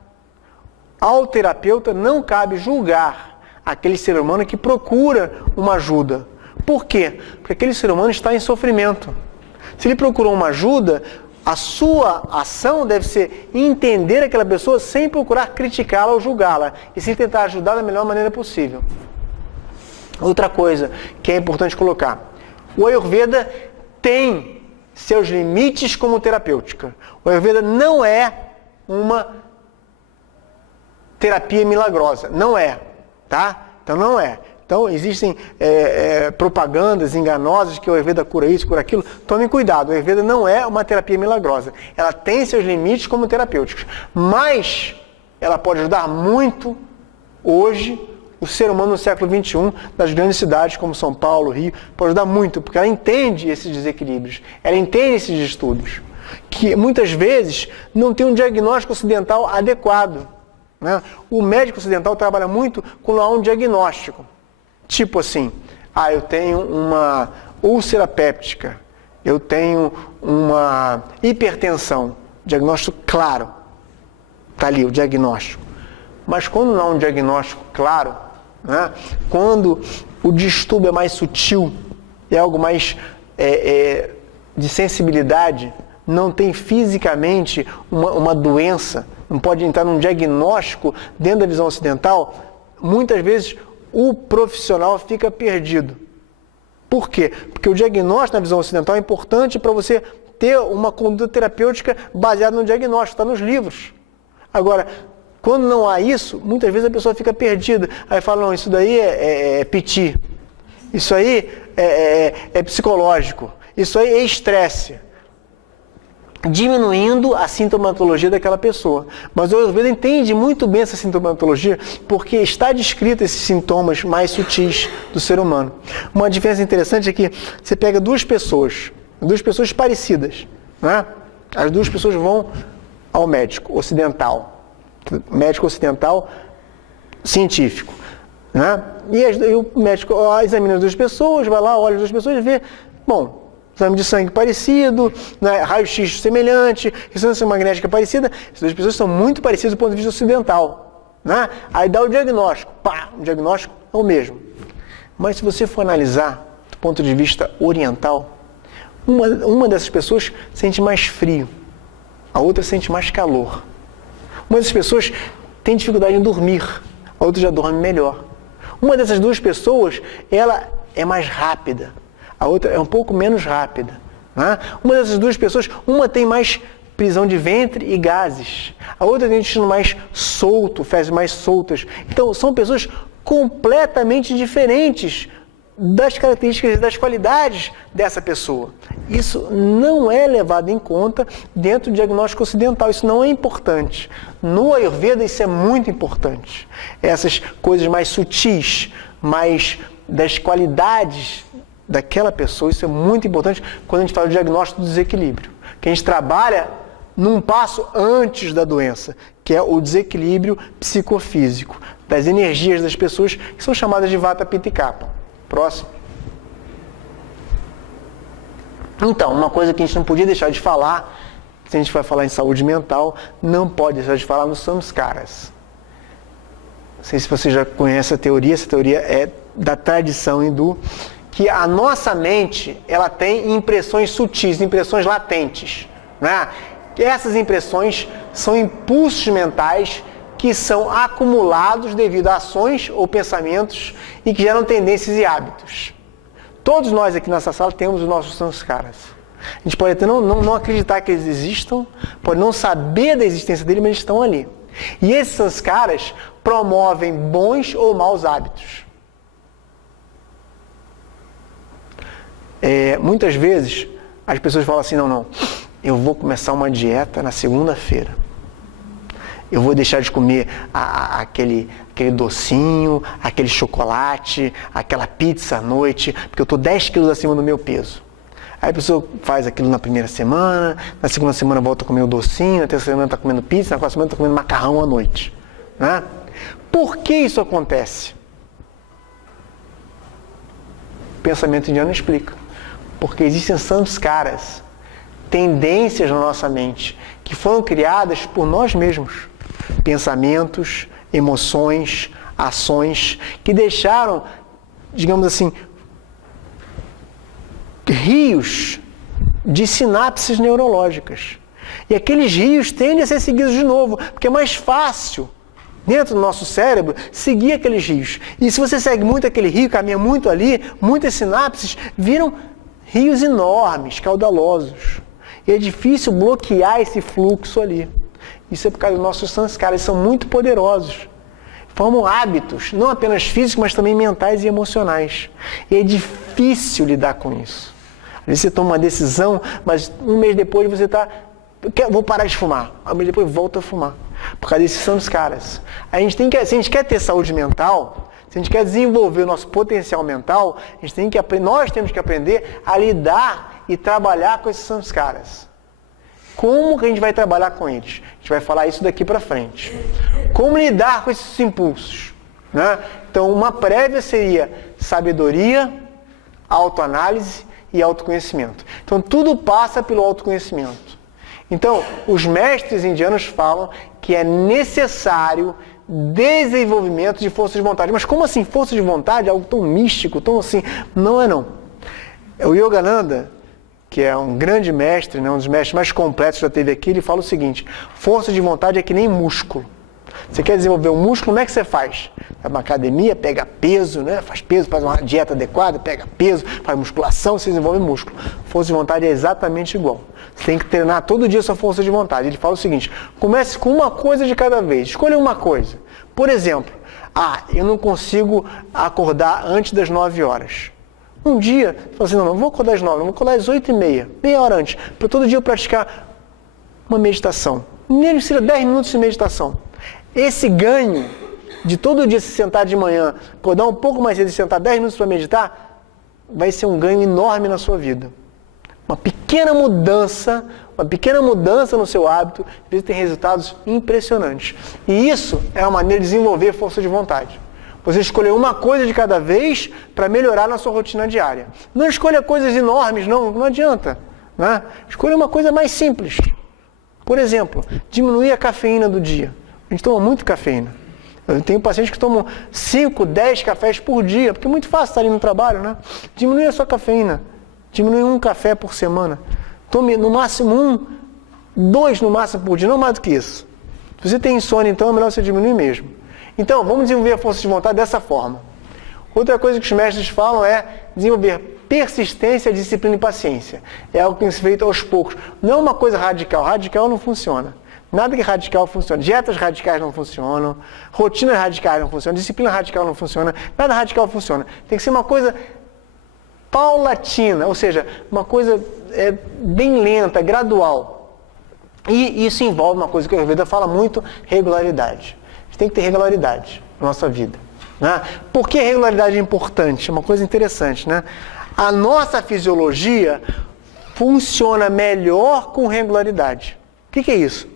Ao terapeuta não cabe julgar aquele ser humano que procura uma ajuda. Por quê? Porque aquele ser humano está em sofrimento. Se ele procurou uma ajuda, a sua ação deve ser entender aquela pessoa sem procurar criticá-la ou julgá-la, e sim tentar ajudar da melhor maneira possível. Outra coisa que é importante colocar: o Ayurveda tem seus limites como terapêutica. O Ayurveda não é uma terapia milagrosa. Não é. Tá? Então não é. Então existem propagandas enganosas que o Ayurveda cura isso, cura aquilo. Tomem cuidado, o Ayurveda não é uma terapia milagrosa. Ela tem seus limites como terapêuticos. Mas ela pode ajudar muito hoje o ser humano no século XXI, nas grandes cidades como São Paulo, Rio, pode ajudar muito, porque ela entende esses desequilíbrios, ela entende esses distúrbios, que muitas vezes não tem um diagnóstico ocidental adequado. Né? O médico ocidental trabalha muito quando há um diagnóstico. Tipo assim, eu tenho uma úlcera péptica, eu tenho uma hipertensão. Diagnóstico claro. Está ali o diagnóstico. Mas quando não há um diagnóstico claro, né? Quando o distúrbio é mais sutil, é algo mais de sensibilidade, não tem fisicamente uma doença, não pode entrar num diagnóstico dentro da visão ocidental, muitas vezes o profissional fica perdido. Por quê? Porque o diagnóstico na visão ocidental é importante para você ter uma conduta terapêutica baseada no diagnóstico, está nos livros. Agora, quando não há isso, muitas vezes a pessoa fica perdida. Aí fala, não, isso daí é piti, isso aí é psicológico, isso aí é estresse. Diminuindo a sintomatologia daquela pessoa. Mas o Ayurveda entende muito bem essa sintomatologia porque está descrito esses sintomas mais sutis do ser humano. Uma diferença interessante é que você pega duas pessoas parecidas, né? As duas pessoas vão ao médico ocidental científico, né? E o médico examina as duas pessoas, vai lá, olha as duas pessoas e vê, bom, exame de sangue parecido, né? Raio-x semelhante, ressonância magnética parecida, essas duas pessoas são muito parecidas do ponto de vista ocidental, né? Aí dá o diagnóstico, o diagnóstico é o mesmo. Mas se você for analisar do ponto de vista oriental, uma dessas pessoas sente mais frio, a outra sente mais calor. Uma dessas pessoas tem dificuldade em dormir, a outra já dorme melhor. Uma dessas duas pessoas, ela é mais rápida, a outra é um pouco menos rápida, né? Uma dessas duas pessoas, uma tem mais prisão de ventre e gases, a outra tem o intestino mais solto, fezes mais soltas. Então, são pessoas completamente diferentes das características e das qualidades dessa pessoa. Isso não é levado em conta dentro do diagnóstico ocidental, isso não é importante. No Ayurveda isso é muito importante. Essas coisas mais sutis, mais das qualidades daquela pessoa, isso é muito importante quando a gente fala do diagnóstico do desequilíbrio. Que a gente trabalha num passo antes da doença, que é o desequilíbrio psicofísico, das energias das pessoas que são chamadas de Vata, Pitta e Kapha. Próximo. Então, uma coisa que a gente não podia deixar de falar, se a gente vai falar em saúde mental, não pode deixar de falar nos samskaras. Não sei se você já conhece essa teoria é da tradição hindu, que a nossa mente, ela tem impressões sutis, impressões latentes, né? Essas impressões são impulsos mentais que são acumulados devido a ações ou pensamentos e que geram tendências e hábitos. Todos nós aqui nessa sala temos os nossos samskaras. A gente pode até não acreditar que eles existam, pode não saber da existência deles, mas eles estão ali. E esses samskaras promovem bons ou maus hábitos. Muitas vezes as pessoas falam assim, não, eu vou começar uma dieta na segunda-feira. Eu vou deixar de comer aquele docinho, aquele chocolate, aquela pizza à noite, porque eu estou 10 quilos acima do meu peso. Aí a pessoa faz aquilo na primeira semana, na segunda semana volta a comer o docinho, na terceira semana está comendo pizza, na quarta semana está comendo macarrão à noite. Né? Por que isso acontece? O pensamento indiano explica. Porque existem samskaras, tendências na nossa mente, que foram criadas por nós mesmos. Pensamentos, emoções, ações, que deixaram, digamos assim, rios de sinapses neurológicas. E aqueles rios tendem a ser seguidos de novo, porque é mais fácil, dentro do nosso cérebro, seguir aqueles rios. E se você segue muito aquele rio, caminha muito ali, muitas sinapses viram rios enormes, caudalosos. E é difícil bloquear esse fluxo ali. Isso é por causa dos nossos samskaras, eles são muito poderosos. Formam hábitos, não apenas físicos, mas também mentais e emocionais. E é difícil lidar com isso. Às vezes você toma uma decisão, mas um mês depois você está... Vou parar de fumar. Um mês depois volta a fumar. Por causa desses samskaras. Se a gente quer ter saúde mental, se a gente quer desenvolver o nosso potencial mental, nós temos que aprender a lidar e trabalhar com esses samskaras. Como que a gente vai trabalhar com eles? A gente vai falar isso daqui para frente. Como lidar com esses impulsos? Né? Então, uma prévia seria sabedoria, autoanálise e autoconhecimento. Então, tudo passa pelo autoconhecimento. Então, os mestres indianos falam que é necessário desenvolvimento de força de vontade. Mas como assim força de vontade? Algo tão místico, tão assim? Não é não. O Yogananda, que é um grande mestre, né, um dos mestres mais completos que já teve aqui, ele fala o seguinte: força de vontade é que nem músculo. Você quer desenvolver um músculo, como é que você faz? Vai pra academia, pega peso, né? Faz peso, faz uma dieta adequada, pega peso, faz musculação, você desenvolve músculo. Força de vontade é exatamente igual. Você tem que treinar todo dia a sua força de vontade. Ele fala o seguinte: comece com uma coisa de cada vez. Escolha uma coisa. Por exemplo, eu não consigo acordar antes das 9 horas. Um dia, você fala assim: não vou acordar às 9, não vou acordar às 8h30, meia hora antes, para todo dia eu praticar uma meditação. Nem que seja 10 minutos de meditação. Esse ganho de todo dia se sentar de manhã, acordar um pouco mais cedo e sentar 10 minutos para meditar, vai ser um ganho enorme na sua vida. Uma pequena mudança no seu hábito, às vezes tem resultados impressionantes. E isso é uma maneira de desenvolver força de vontade. Você escolher uma coisa de cada vez para melhorar na sua rotina diária. Não escolha coisas enormes, não adianta. Né? Escolha uma coisa mais simples. Por exemplo, diminuir a cafeína do dia. A gente toma muito cafeína. Eu tenho pacientes que tomam 5, 10 cafés por dia, porque é muito fácil estar ali no trabalho, né? Diminui a sua cafeína. Diminui 1 café por semana. Tome no máximo 1, 2 no máximo por dia, não mais do que isso. Se você tem insônia, então é melhor você diminuir mesmo. Então, vamos desenvolver a força de vontade dessa forma. Outra coisa que os mestres falam é desenvolver persistência, disciplina e paciência. É algo que tem que ser feito aos poucos. Não é uma coisa radical. Radical não funciona. Nada que radical funciona. Dietas radicais não funcionam. Rotinas radicais não funcionam. Disciplina radical não funciona. Nada radical funciona. Tem que ser uma coisa paulatina, ou seja, uma coisa bem lenta, gradual. E isso envolve uma coisa que a Ayurveda fala muito: regularidade. A gente tem que ter regularidade na nossa vida. Né? Por que regularidade é importante? É uma coisa interessante. Né? A nossa fisiologia funciona melhor com regularidade. O que é isso?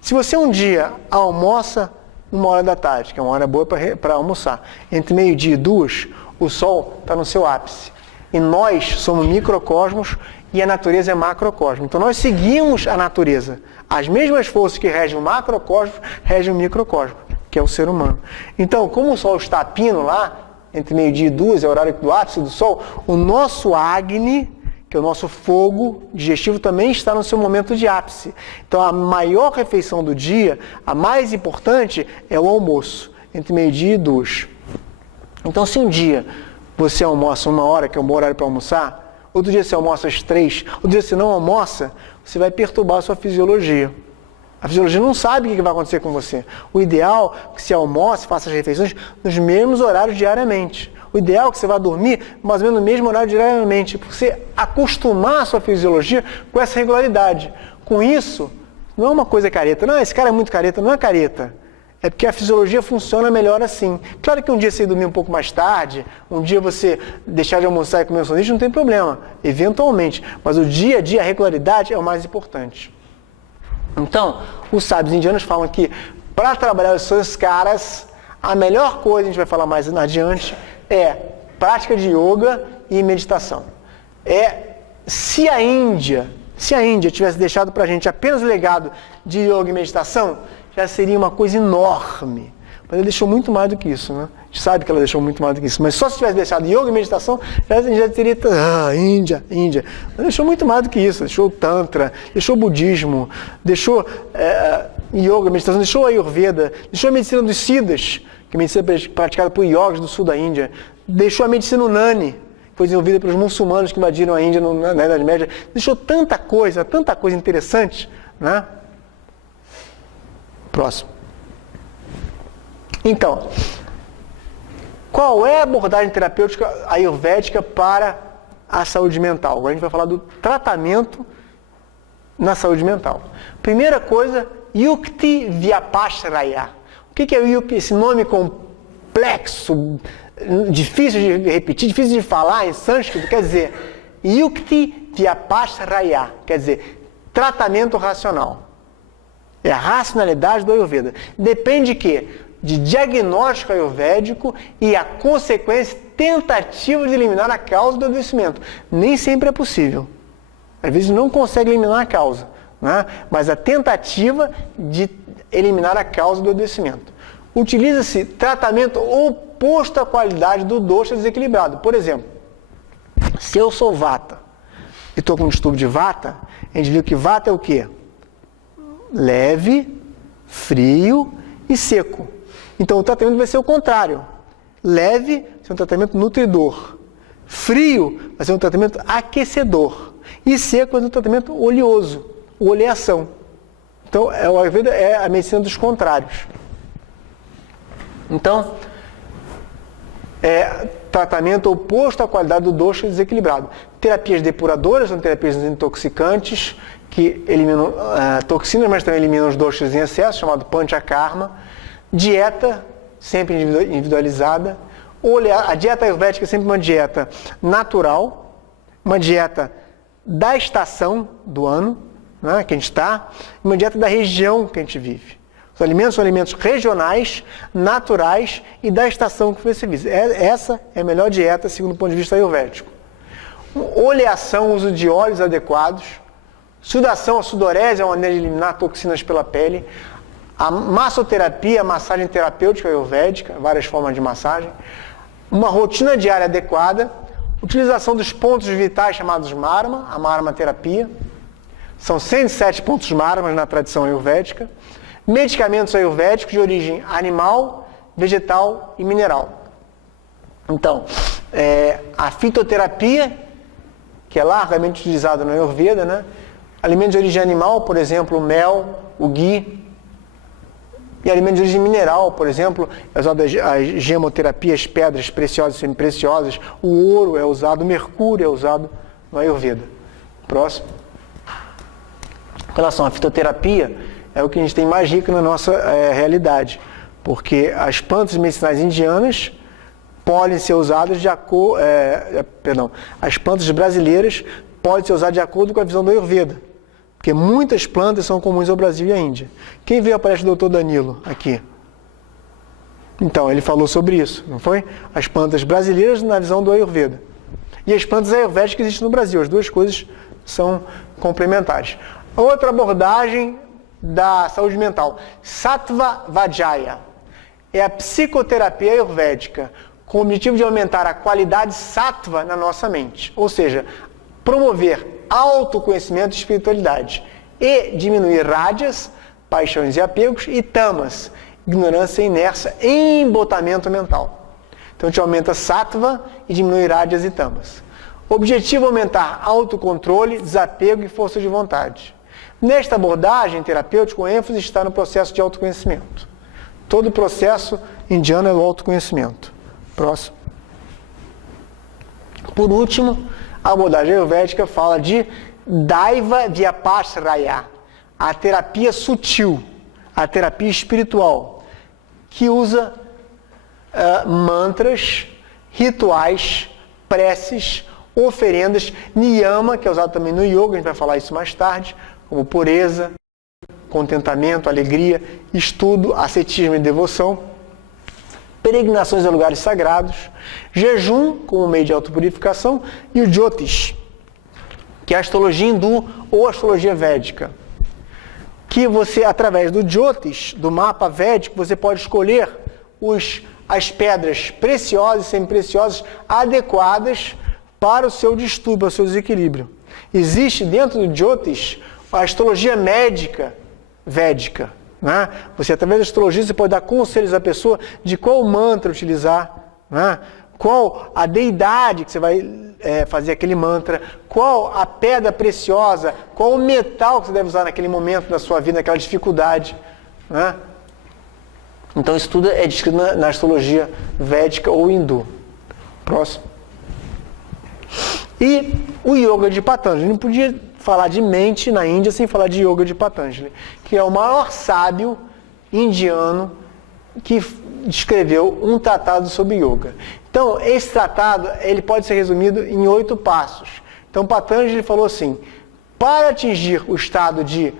Se você um dia almoça 1h da tarde, que é uma hora boa para almoçar, entre meio-dia e 2, o sol está no seu ápice. E nós somos microcosmos e a natureza é macrocosmo. Então nós seguimos a natureza. As mesmas forças que regem o macrocosmo regem o microcosmo, que é o ser humano. Então, como o sol está a pino lá, entre meio-dia e 2, é o horário do ápice do sol, o nosso Agni, que é o nosso fogo digestivo, também está no seu momento de ápice. Então a maior refeição do dia, a mais importante, é o almoço, entre meio-dia e 2. Então se um dia você almoça 1 hora, que é o bom horário para almoçar, outro dia você almoça às 3, outro dia você não almoça, você vai perturbar a sua fisiologia. A fisiologia não sabe o que vai acontecer com você. O ideal é que você almoce, faça as refeições nos mesmos horários diariamente. O ideal é que você vá dormir mais ou menos no mesmo horário diariamente, para você acostumar a sua fisiologia com essa regularidade. Com isso, não é uma coisa careta. Não, esse cara é muito careta. Não é careta. É porque a fisiologia funciona melhor assim. Claro que um dia você dormir um pouco mais tarde, um dia você deixar de almoçar e comer um sanduíche, não tem problema, eventualmente. Mas o dia a dia, a regularidade é o mais importante. Então, os sábios indianos falam que para trabalhar os seus caras, a melhor coisa, a gente vai falar mais adiante, é prática de yoga e meditação. Se a Índia tivesse deixado para a gente apenas o legado de yoga e meditação, já seria uma coisa enorme. Mas ela deixou muito mais do que isso, né? A gente sabe que ela deixou muito mais do que isso. Mas só se tivesse deixado yoga e meditação, já teria... Índia. Ela deixou muito mais do que isso. Deixou o Tantra, deixou o budismo, deixou yoga, meditação, deixou a Ayurveda, deixou a medicina dos Siddhas, que é a medicina praticada por yogis do sul da Índia, deixou a medicina Unani, que foi desenvolvida pelos muçulmanos que invadiram a Índia na Idade Média, deixou tanta coisa interessante, né? Próximo. Então, qual é a abordagem terapêutica ayurvédica para a saúde mental? Agora a gente vai falar do tratamento na saúde mental. Primeira coisa, Yukti Vyapashraya. O que é o Yukti? Esse nome complexo, difícil de repetir, difícil de falar em sânscrito, quer dizer, Yukti Vyapashraya, quer dizer, tratamento racional. É a racionalidade do Ayurveda. Depende de quê? De diagnóstico ayurvédico e a consequência tentativa de eliminar a causa do adoecimento. Nem sempre é possível. Às vezes não consegue eliminar a causa, né? Mas a tentativa de eliminar a causa do adoecimento. utiliza-se tratamento oposto à qualidade do dosha desequilibrado. Por exemplo, se eu sou vata e estou com um distúrbio de vata, a gente viu que vata é o quê? Leve, frio e seco. Então o tratamento vai ser o contrário. Leve vai ser um tratamento nutridor. Frio vai ser um tratamento aquecedor. E seco vai ser um tratamento oleoso, oleação. Então o Ayurveda é a medicina dos contrários. Então, tratamento oposto à qualidade do dosha desequilibrado. Terapias depuradoras são terapias intoxicantes que eliminam toxinas, mas também eliminam os doshas em excesso, chamado panchakarma. Dieta, sempre individualizada. A dieta ayurvédica é sempre uma dieta natural, uma dieta da estação do ano, né, que a gente está, e uma dieta da região que a gente vive. Os alimentos são alimentos regionais, naturais e da estação que você vive. Essa é a melhor dieta, segundo o ponto de vista ayurvédico. Oleação, uso de óleos adequados. Sudação, a sudorese é uma maneira de eliminar toxinas pela pele. A massoterapia, a massagem terapêutica ayurvédica, várias formas de massagem. Uma rotina diária adequada. Utilização dos pontos vitais chamados marma, a marma terapia. São 107 pontos marmas na tradição ayurvédica. Medicamentos ayurvédicos de origem animal, vegetal e mineral. Então, a fitoterapia, que é largamente utilizada no Ayurveda, né? Alimentos de origem animal, por exemplo, o mel, o ghee. E alimentos de origem mineral, por exemplo, é usado a gemoterapia, as pedras preciosas e semipreciosas, o ouro é usado, o mercúrio é usado no Ayurveda. Próximo. Em relação à fitoterapia, é o que a gente tem mais rico na nossa realidade, porque as plantas medicinais indianas podem ser usadas as plantas brasileiras podem ser usadas de acordo com a visão do Ayurveda, porque muitas plantas são comuns ao Brasil e à Índia. Quem viu a palestra do Dr. Danilo aqui? Então, ele falou sobre isso, não foi? As plantas brasileiras na visão do Ayurveda. E as plantas ayurvédicas que existem no Brasil, as duas coisas são complementares. Outra abordagem da saúde mental, Sattva Vajaya, é a psicoterapia ayurvédica, com o objetivo de aumentar a qualidade sattva na nossa mente, ou seja, promover autoconhecimento e espiritualidade, e diminuir rajas, paixões e apegos, e tamas, ignorância, inércia e embotamento mental. Então a gente aumenta sattva e diminui rajas e tamas. Objetivo: aumentar autocontrole, desapego e força de vontade. Nesta abordagem terapêutica, o ênfase está no processo de autoconhecimento. Todo o processo indiano é o autoconhecimento. Próximo. Por último, a abordagem ayurvédica fala de Daiva Vyapashraya, a terapia sutil, a terapia espiritual, que usa mantras, rituais, preces, oferendas, niyama, que é usado também no yoga, a gente vai falar isso mais tarde, como pureza, contentamento, alegria, estudo, ascetismo e devoção, peregrinações a lugares sagrados, jejum como meio de autopurificação e o Jyotish, que é a astrologia hindu ou astrologia védica, que você, através do Jyotish, do mapa védico, você pode escolher as pedras preciosas e semipreciosas adequadas para o seu distúrbio, para o seu desequilíbrio. Existe dentro do Jyotish a astrologia médica védica, né? Você, através da astrologia, você pode dar conselhos à pessoa de qual mantra utilizar, né? Qual a deidade que você vai fazer aquele mantra, qual a pedra preciosa, qual o metal que você deve usar naquele momento da sua vida, naquela dificuldade, né? Então isso tudo é descrito na astrologia védica ou hindu. Próximo. E o yoga de Patanjali. Não podia falar de mente na Índia sem falar de yoga de Patanjali, que é o maior sábio indiano que escreveu um tratado sobre yoga. Então, esse tratado ele pode ser resumido em 8 passos. Então, Patanjali falou assim: para atingir o estado de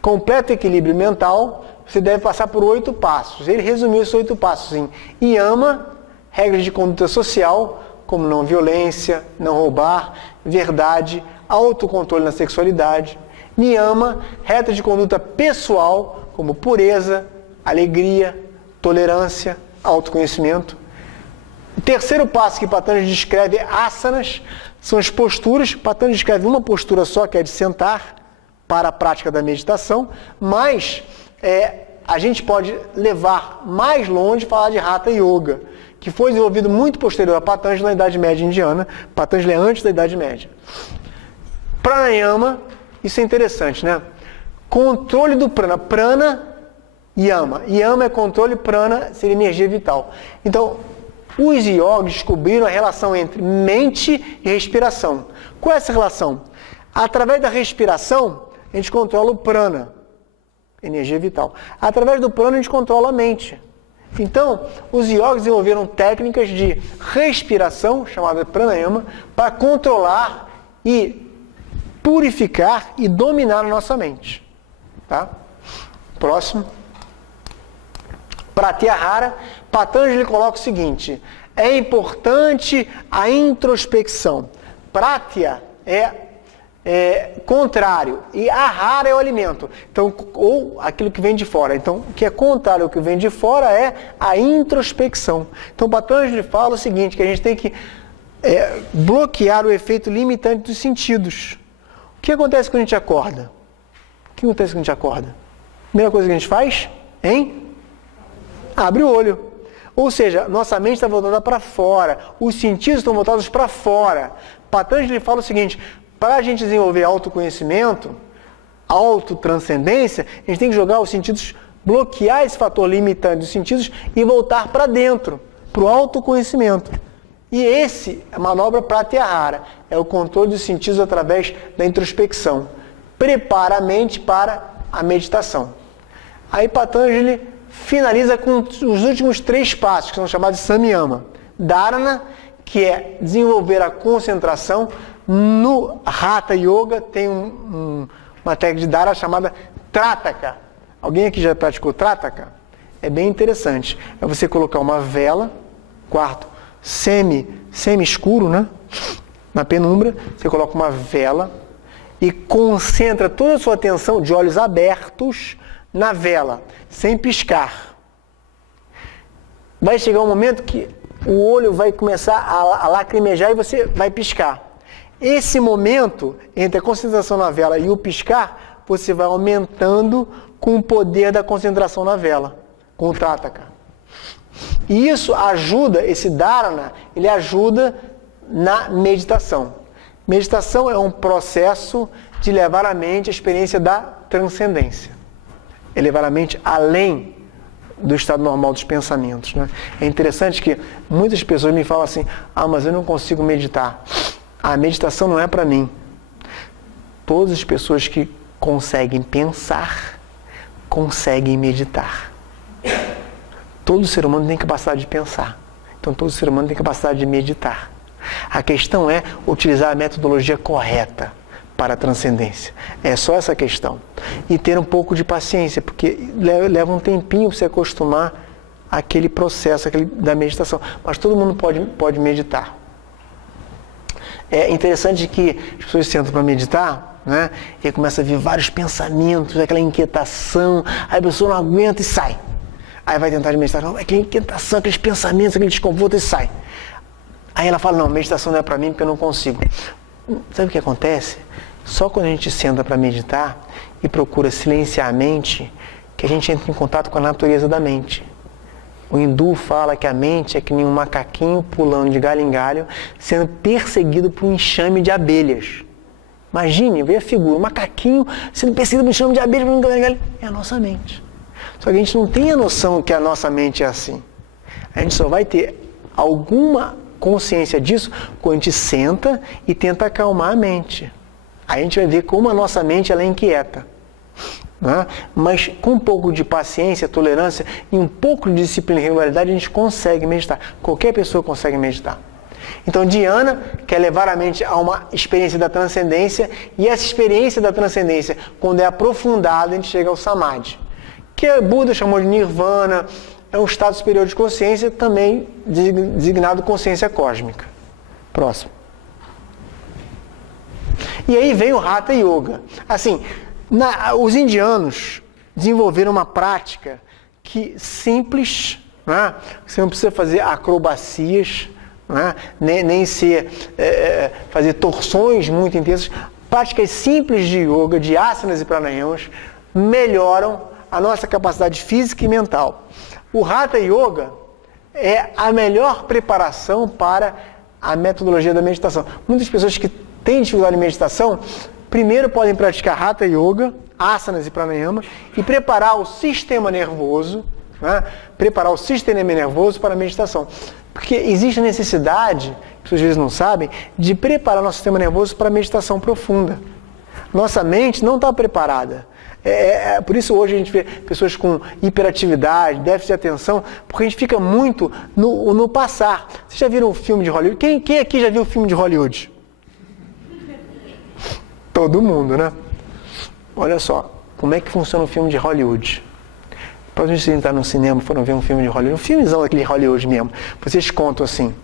completo equilíbrio mental, você deve passar por 8 passos. Ele resumiu esses 8 passos em Yama, regras de conduta social, como não violência, não roubar, verdade, autocontrole na sexualidade. Niyama, regra de conduta pessoal, como pureza, alegria, tolerância, autoconhecimento. O terceiro passo que Patanjali descreve é asanas, são as posturas. Patanjali descreve uma postura só, que é de sentar, para a prática da meditação, mas a gente pode levar mais longe e falar de Hatha Yoga, que foi desenvolvido muito posterior a Patanjali na Idade Média indiana. Patanjali é antes da Idade Média. Pranayama, isso é interessante, né? Controle do prana. Prana, yama. Yama é controle, prana seria energia vital. Então, os yogis descobriram a relação entre mente e respiração. Qual é essa relação? Através da respiração, a gente controla o prana, energia vital. Através do prana, a gente controla a mente. Então, os yogis desenvolveram técnicas de respiração, chamada pranayama, para controlar e purificar e dominar a nossa mente. Tá? Próximo. Pratyahara, Patanjali coloca o seguinte: é importante a introspecção. Pratya é contrário e ahara é o alimento. Então, ou aquilo que vem de fora. Então, o que é contrário ao que vem de fora é a introspecção. Então, Patanjali fala o seguinte, que a gente tem que bloquear o efeito limitante dos sentidos. O que acontece quando a gente acorda? O que acontece quando a gente acorda? Primeira coisa que a gente faz, abre o olho. Ou seja, nossa mente está voltada para fora, os sentidos estão voltados para fora. Patanjali fala o seguinte: para a gente desenvolver autoconhecimento, autotranscendência, a gente tem que jogar os sentidos, bloquear esse fator limitante dos sentidos e voltar para dentro, para o autoconhecimento. E esse, a manobra Pratyahara, é o controle dos sentidos através da introspecção. Prepara a mente para a meditação. Aí Patanjali finaliza com os últimos 3 passos, que são chamados de Samyama. Dharana, que é desenvolver a concentração. No Hatha Yoga tem uma técnica de Dharana chamada Trataka. Alguém aqui já praticou Trataka? É bem interessante. É você colocar uma vela, quarto semi-escuro, né? Na penumbra, você coloca uma vela e concentra toda a sua atenção de olhos abertos na vela, sem piscar. Vai chegar um momento que o olho vai começar a lacrimejar e você vai piscar. Esse momento, entre a concentração na vela e o piscar, você vai aumentando com o poder da concentração na vela, com o Trataka. E isso ajuda, esse Dharana, ele ajuda na meditação. Meditação é um processo de levar a mente à experiência da transcendência. É levar a mente além do estado normal dos pensamentos. Né? É interessante que muitas pessoas me falam assim: mas eu não consigo meditar. A meditação não é para mim. Todas as pessoas que conseguem pensar, conseguem meditar. Todo ser humano tem capacidade de pensar. Então todo ser humano tem capacidade de meditar. A questão é utilizar a metodologia correta para a transcendência. É só essa questão. E ter um pouco de paciência, porque leva um tempinho para você acostumar àquele processo da meditação. Mas todo mundo pode meditar. É interessante que as pessoas sentam para meditar, né? E aí começa a vir vários pensamentos, aquela inquietação, aí a pessoa não aguenta e sai. Aí vai tentar meditar, aquela inquietação, aqueles pensamentos, aquele desconforto e sai. Aí ela fala: não, meditação não é para mim porque eu não consigo. Sabe o que acontece? Só quando a gente senta para meditar e procura silenciar a mente, que a gente entra em contato com a natureza da mente. O hindu fala que a mente é que nem um macaquinho pulando de galho em galho, sendo perseguido por um enxame de abelhas. Imagine, vê a figura, um macaquinho sendo perseguido por um enxame de abelhas, pulando de galho em galho. É a nossa mente. Só que a gente não tem a noção que a nossa mente é assim. A gente só vai ter alguma consciência disso quando a gente senta e tenta acalmar a mente. Aí a gente vai ver como a nossa mente ela é inquieta. Né? Mas com um pouco de paciência, tolerância e um pouco de disciplina e regularidade, a gente consegue meditar. Qualquer pessoa consegue meditar. Então, Dhyana quer levar a mente a uma experiência da transcendência, e essa experiência da transcendência, quando é aprofundada, a gente chega ao Samadhi, que Buda chamou de Nirvana. É um estado superior de consciência, também designado consciência cósmica. Próximo. E aí vem o Hatha Yoga. Assim, os indianos desenvolveram uma prática simples, né? Você não precisa fazer acrobacias, né? nem fazer torções muito intensas. Práticas simples de yoga, de asanas e pranayamas, melhoram a nossa capacidade física e mental. O Hatha Yoga é a melhor preparação para a metodologia da meditação. Muitas pessoas que têm dificuldade em meditação, primeiro podem praticar Hatha Yoga, asanas e pranayama, e preparar o sistema nervoso, né? Preparar o sistema nervoso para a meditação. Porque existe a necessidade, que às vezes não sabem, de preparar nosso sistema nervoso para a meditação profunda. Nossa mente não está preparada. Por isso hoje a gente vê pessoas com hiperatividade, déficit de atenção, porque a gente fica muito no passar. Vocês já viram um filme de Hollywood? Quem aqui já viu o filme de Hollywood? Todo mundo, né? Olha só, como é que funciona o filme de Hollywood? Pode você entrar no cinema, foram ver um filme de Hollywood, um filmezão daquele Hollywood mesmo. Vocês contam assim,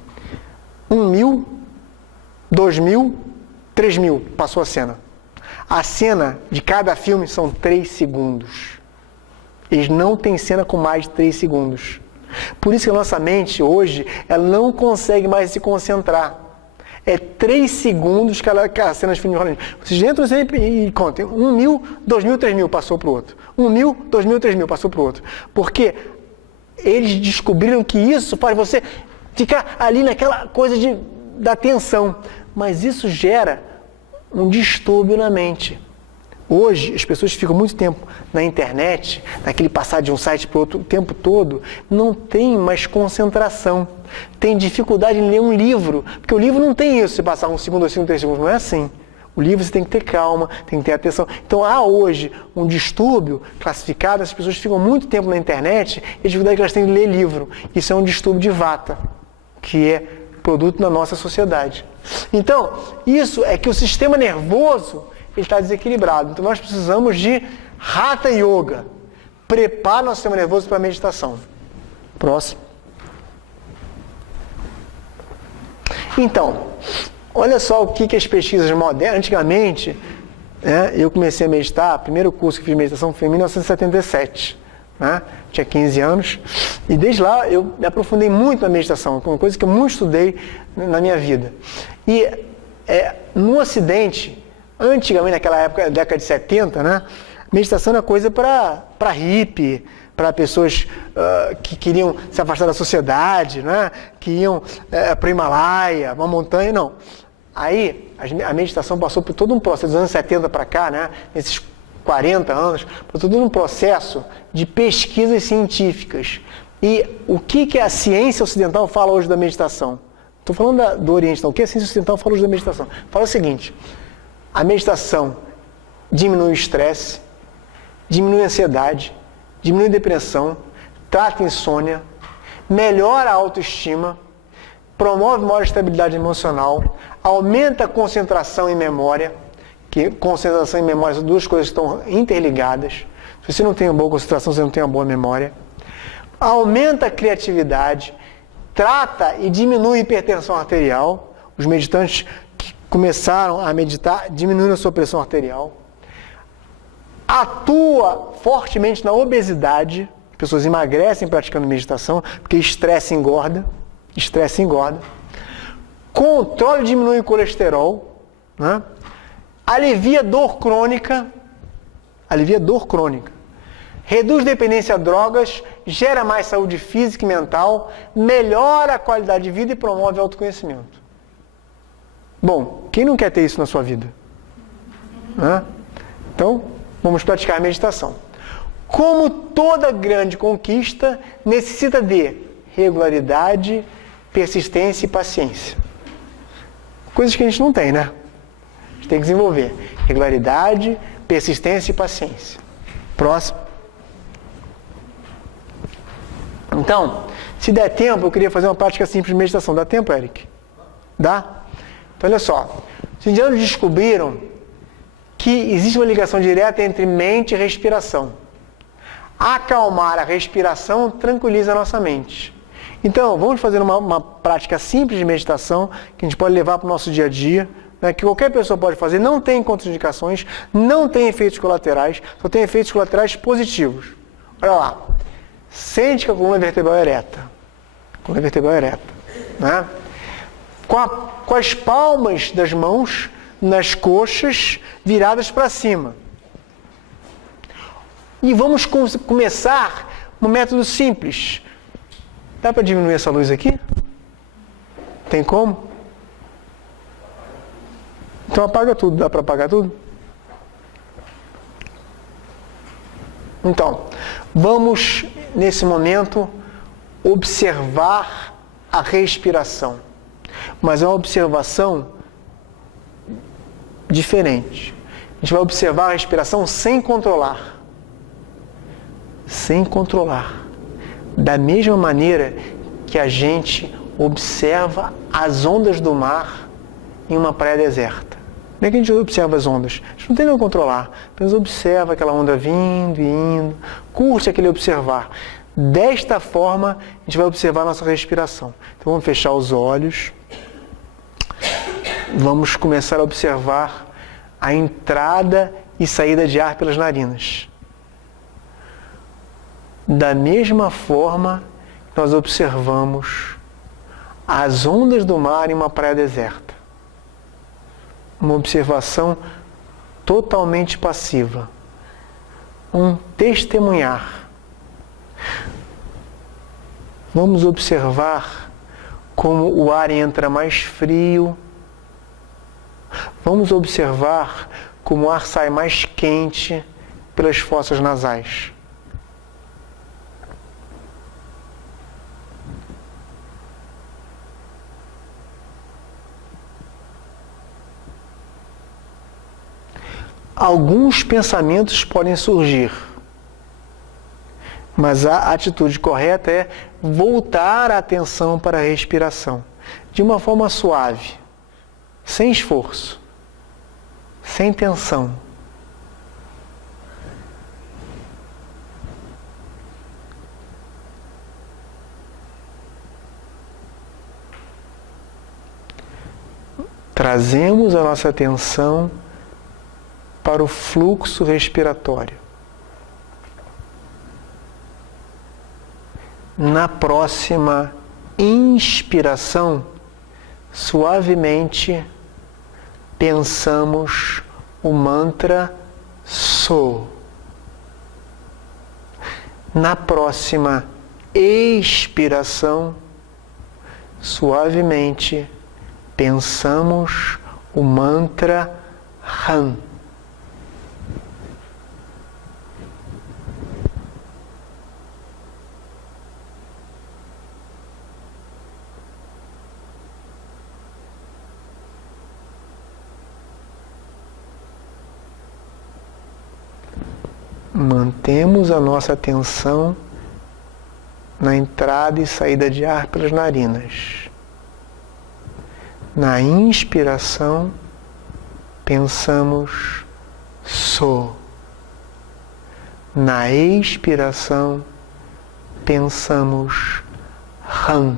1.000, 2.000, 3.000, passou a cena. A cena de cada filme são 3 segundos. Eles não têm cena com mais de 3 segundos. Por isso que a nossa mente, hoje, ela não consegue mais se concentrar. É 3 segundos cada cena de filme de Hollywood. Vocês entram sempre e contem. 1.000, 2.000, 3.000, passou para o outro. 1.000, 2.000, 3.000, passou para o outro. Porque eles descobriram que isso faz você ficar ali naquela coisa da tensão. Mas isso gera um distúrbio na mente. Hoje, as pessoas ficam muito tempo na internet, naquele passar de um site para o outro o tempo todo, não tem mais concentração. Tem dificuldade em ler um livro, porque o livro não tem isso, você passar 1 segundo, 2 segundos, 3 segundos, não é assim. O livro você tem que ter calma, tem que ter atenção. Então há hoje um distúrbio classificado, as pessoas ficam muito tempo na internet e a dificuldade que elas têm de ler livro. Isso é um distúrbio de Vata, que é produto da nossa sociedade. Então, isso é que o sistema nervoso está desequilibrado. Então nós precisamos de Hatha Yoga. Prepara nosso sistema nervoso para a meditação. Próximo. Então, olha só o que as pesquisas modernas... Antigamente, eu comecei a meditar, o primeiro curso que fiz de meditação foi em 1977. Né? Tinha 15 anos. E desde lá eu me aprofundei muito na meditação, que é uma coisa que eu muito estudei na minha vida. E no Ocidente, antigamente, naquela época, década de 70, né? Meditação era coisa para hippie, para pessoas que queriam se afastar da sociedade, né? Que iam para o Himalaia, uma montanha, não. Aí a meditação passou por todo um processo, dos anos 70 para cá, né? Esses 40 anos, por todo um processo de pesquisas científicas. E o que a ciência ocidental fala hoje da meditação? Estou falando do Oriente, não. O que a ciência ocidental fala hoje da meditação? Fala o seguinte: a meditação diminui o estresse, diminui a ansiedade, diminui a depressão, trata a insônia, melhora a autoestima, promove maior estabilidade emocional, aumenta a concentração e memória, que concentração e memória são duas coisas que estão interligadas. Se você não tem uma boa concentração, você não tem uma boa memória. Aumenta a criatividade, trata e diminui a hipertensão arterial. Os meditantes que começaram a meditar diminuem a sua pressão arterial. Atua fortemente na obesidade. As pessoas emagrecem praticando meditação, porque estresse engorda. Estresse engorda. Controla e diminui o colesterol, né? Alivia dor crônica. Alivia dor crônica. Reduz dependência a drogas, gera mais saúde física e mental, melhora a qualidade de vida e promove autoconhecimento. Bom, quem não quer ter isso na sua vida? Então, vamos praticar a meditação. Como toda grande conquista, necessita de regularidade, persistência e paciência. Coisas que a gente não tem, né? A gente tem que desenvolver. Regularidade, persistência e paciência. Próximo. Então, se der tempo, eu queria fazer uma prática simples de meditação. Dá tempo, Eric? Dá? Então, olha só. Os indianos descobriram que existe uma ligação direta entre mente e respiração. Acalmar a respiração tranquiliza a nossa mente. Então, vamos fazer uma prática simples de meditação que a gente pode levar para o nosso dia a dia, né, que qualquer pessoa pode fazer, não tem contraindicações, não tem efeitos colaterais, só tem efeitos colaterais positivos. Olha lá. Sente que a coluna vertebral é ereta. Coluna vertebral é ereta. Né? Com as palmas das mãos nas coxas viradas para cima. E vamos começar um método simples. Dá para diminuir essa luz aqui? Tem como? Então apaga tudo. Dá para apagar tudo? Então, vamos, nesse momento, observar a respiração. Mas é uma observação diferente. A gente vai observar a respiração sem controlar. Sem controlar. Da mesma maneira que a gente observa as ondas do mar em uma praia deserta. Como é que a gente observa as ondas? A gente não tem como controlar. Apenas observa aquela onda vindo e indo. Curte aquele observar. Desta forma, a gente vai observar a nossa respiração. Então vamos fechar os olhos. Vamos começar a observar a entrada e saída de ar pelas narinas. Da mesma forma que nós observamos as ondas do mar em uma praia deserta. Uma observação totalmente passiva. Um testemunhar. Vamos observar como o ar entra mais frio. Vamos observar como o ar sai mais quente pelas fossas nasais. Alguns pensamentos podem surgir, mas a atitude correta é voltar a atenção para a respiração, de uma forma suave, sem esforço, sem tensão. Trazemos a nossa atenção para o fluxo respiratório. Na próxima inspiração, suavemente pensamos o mantra So. Na próxima expiração, suavemente pensamos o mantra Ram. Mantemos a nossa atenção na entrada e saída de ar pelas narinas. Na inspiração, pensamos So. Na expiração, pensamos Ram.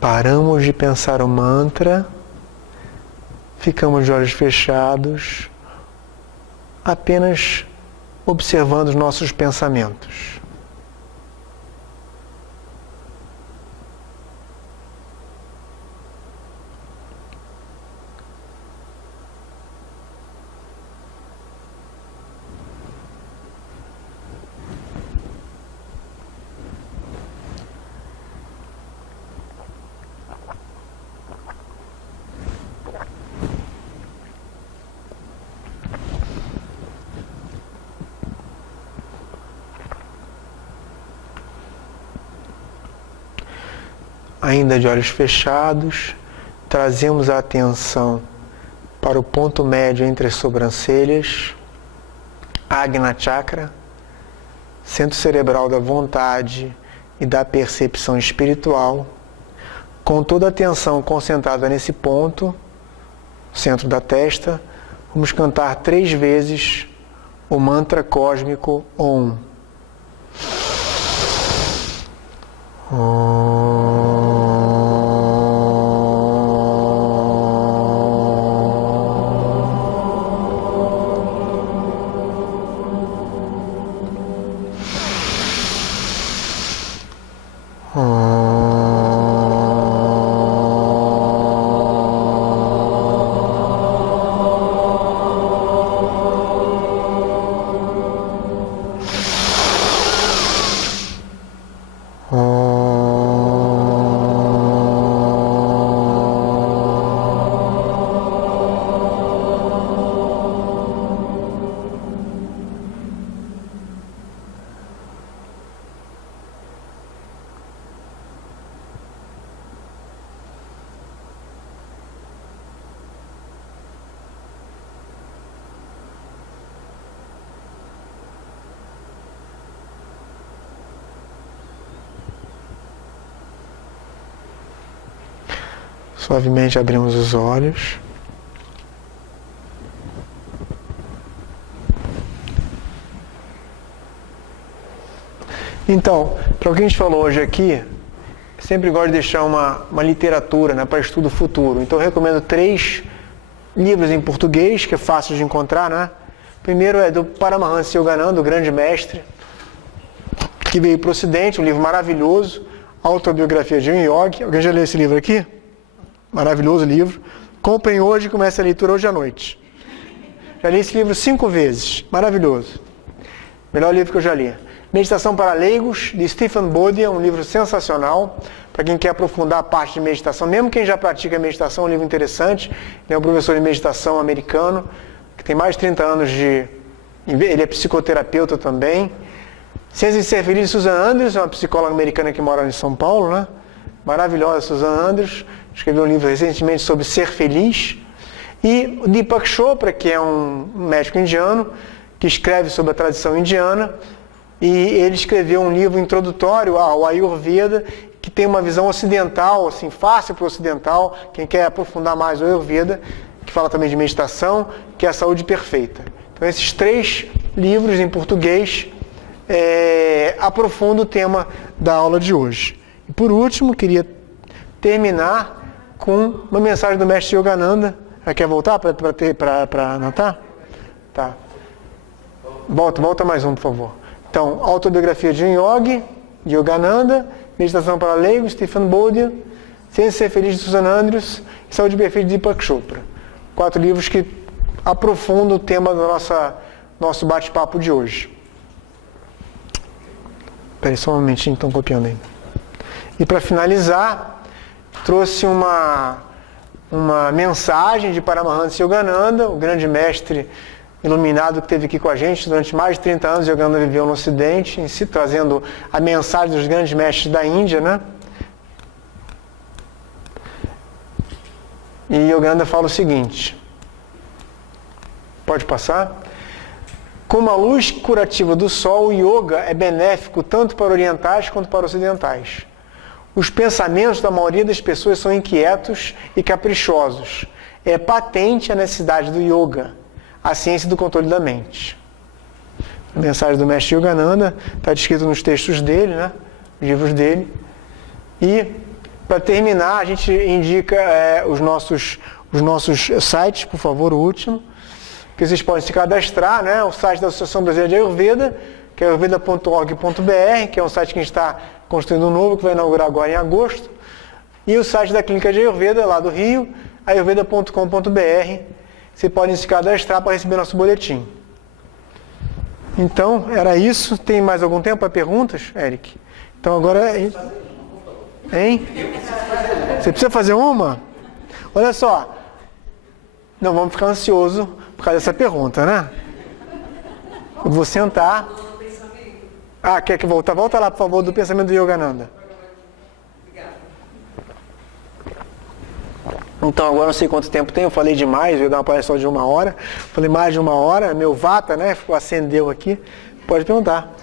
Paramos de pensar o mantra, ficamos de olhos fechados, apenas observando os nossos pensamentos. Ainda de olhos fechados, trazemos a atenção para o ponto médio entre as sobrancelhas, Ajna Chakra, centro cerebral da vontade e da percepção espiritual, com toda a atenção concentrada nesse ponto, centro da testa, vamos cantar 3 vezes o mantra cósmico Om. Suavemente abrimos os olhos. Então, para o que a gente falou hoje aqui, sempre gosto de deixar uma literatura, né, para estudo futuro. Então eu recomendo 3 livros em português, que é fácil de encontrar, né? Primeiro é do Paramahansa Yogananda, o grande mestre, que veio para o Ocidente, um livro maravilhoso, Autobiografia de um Yogi. Alguém já leu esse livro aqui? Maravilhoso livro. Comprem hoje e comece a leitura hoje à noite. Já li esse livro 5 vezes. Maravilhoso. Melhor livro que eu já li. Meditação para Leigos, de Stephen Bodhi, é um livro sensacional. Para quem quer aprofundar a parte de meditação, mesmo quem já pratica meditação, é um livro interessante. Ele é um professor de meditação americano, que tem mais de 30 anos de... Ele é psicoterapeuta também. Ciência de Ser Feliz, de Susan Andrews, é uma psicóloga americana que mora em São Paulo, né? Maravilhosa, Susan Andrews. Escreveu um livro recentemente sobre ser feliz. E o Deepak Chopra, que é um médico indiano, que escreve sobre a tradição indiana. E ele escreveu um livro introdutório ao Ayurveda, que tem uma visão ocidental, assim, fácil para o ocidental, quem quer aprofundar mais o Ayurveda, que fala também de meditação, que é a saúde perfeita. Então esses 3 livros em português aprofundam o tema da aula de hoje. E por último, queria terminar com uma mensagem do mestre Yogananda. Quer voltar para anotar? Tá. Volta mais um, por favor. Então, Autobiografia de um Yogi, de Yogananda, Meditação para Leigos, Stephen Bodhi, Ciência de Ser Feliz, de Susan Andrews e Saúde Perfeita, de Deepak Chopra. 4 livros que aprofundam o tema do nosso bate-papo de hoje. Espera aí só um momentinho, estão copiando ainda. E para finalizar, trouxe uma mensagem de Paramahansa Yogananda, o grande mestre iluminado que esteve aqui com a gente durante mais de 30 anos. Yogananda viveu no Ocidente, em si, trazendo a mensagem dos grandes mestres da Índia, né? E Yogananda fala o seguinte, pode passar? Como a luz curativa do sol, o yoga é benéfico tanto para orientais quanto para ocidentais. Os pensamentos da maioria das pessoas são inquietos e caprichosos. É patente a necessidade do yoga, a ciência do controle da mente. A mensagem do mestre Yogananda está descrita nos textos dele, né? Os livros dele. E, para terminar, a gente indica os nossos sites, por favor, o último, que vocês podem se cadastrar, né? O site da Associação Brasileira de Ayurveda, que é ayurveda.org.br, que é um site que a gente está construindo um novo, que vai inaugurar agora em agosto. E o site da Clínica de Ayurveda, lá do Rio, ayurveda.com.br. Você pode se cadastrar para receber nosso boletim. Então, era isso. Tem mais algum tempo para perguntas, Eric? Então agora... Hein? Você precisa fazer uma? Olha só. Não vamos ficar ansiosos por causa dessa pergunta, né? Eu vou sentar. Quer que voltar? Volta lá, por favor, do pensamento do Yogananda. Então agora não sei quanto tempo tem, eu falei demais, eu ia dar uma palestra de 1 hora, falei mais de 1 hora, meu vata, né, acendeu aqui, pode perguntar.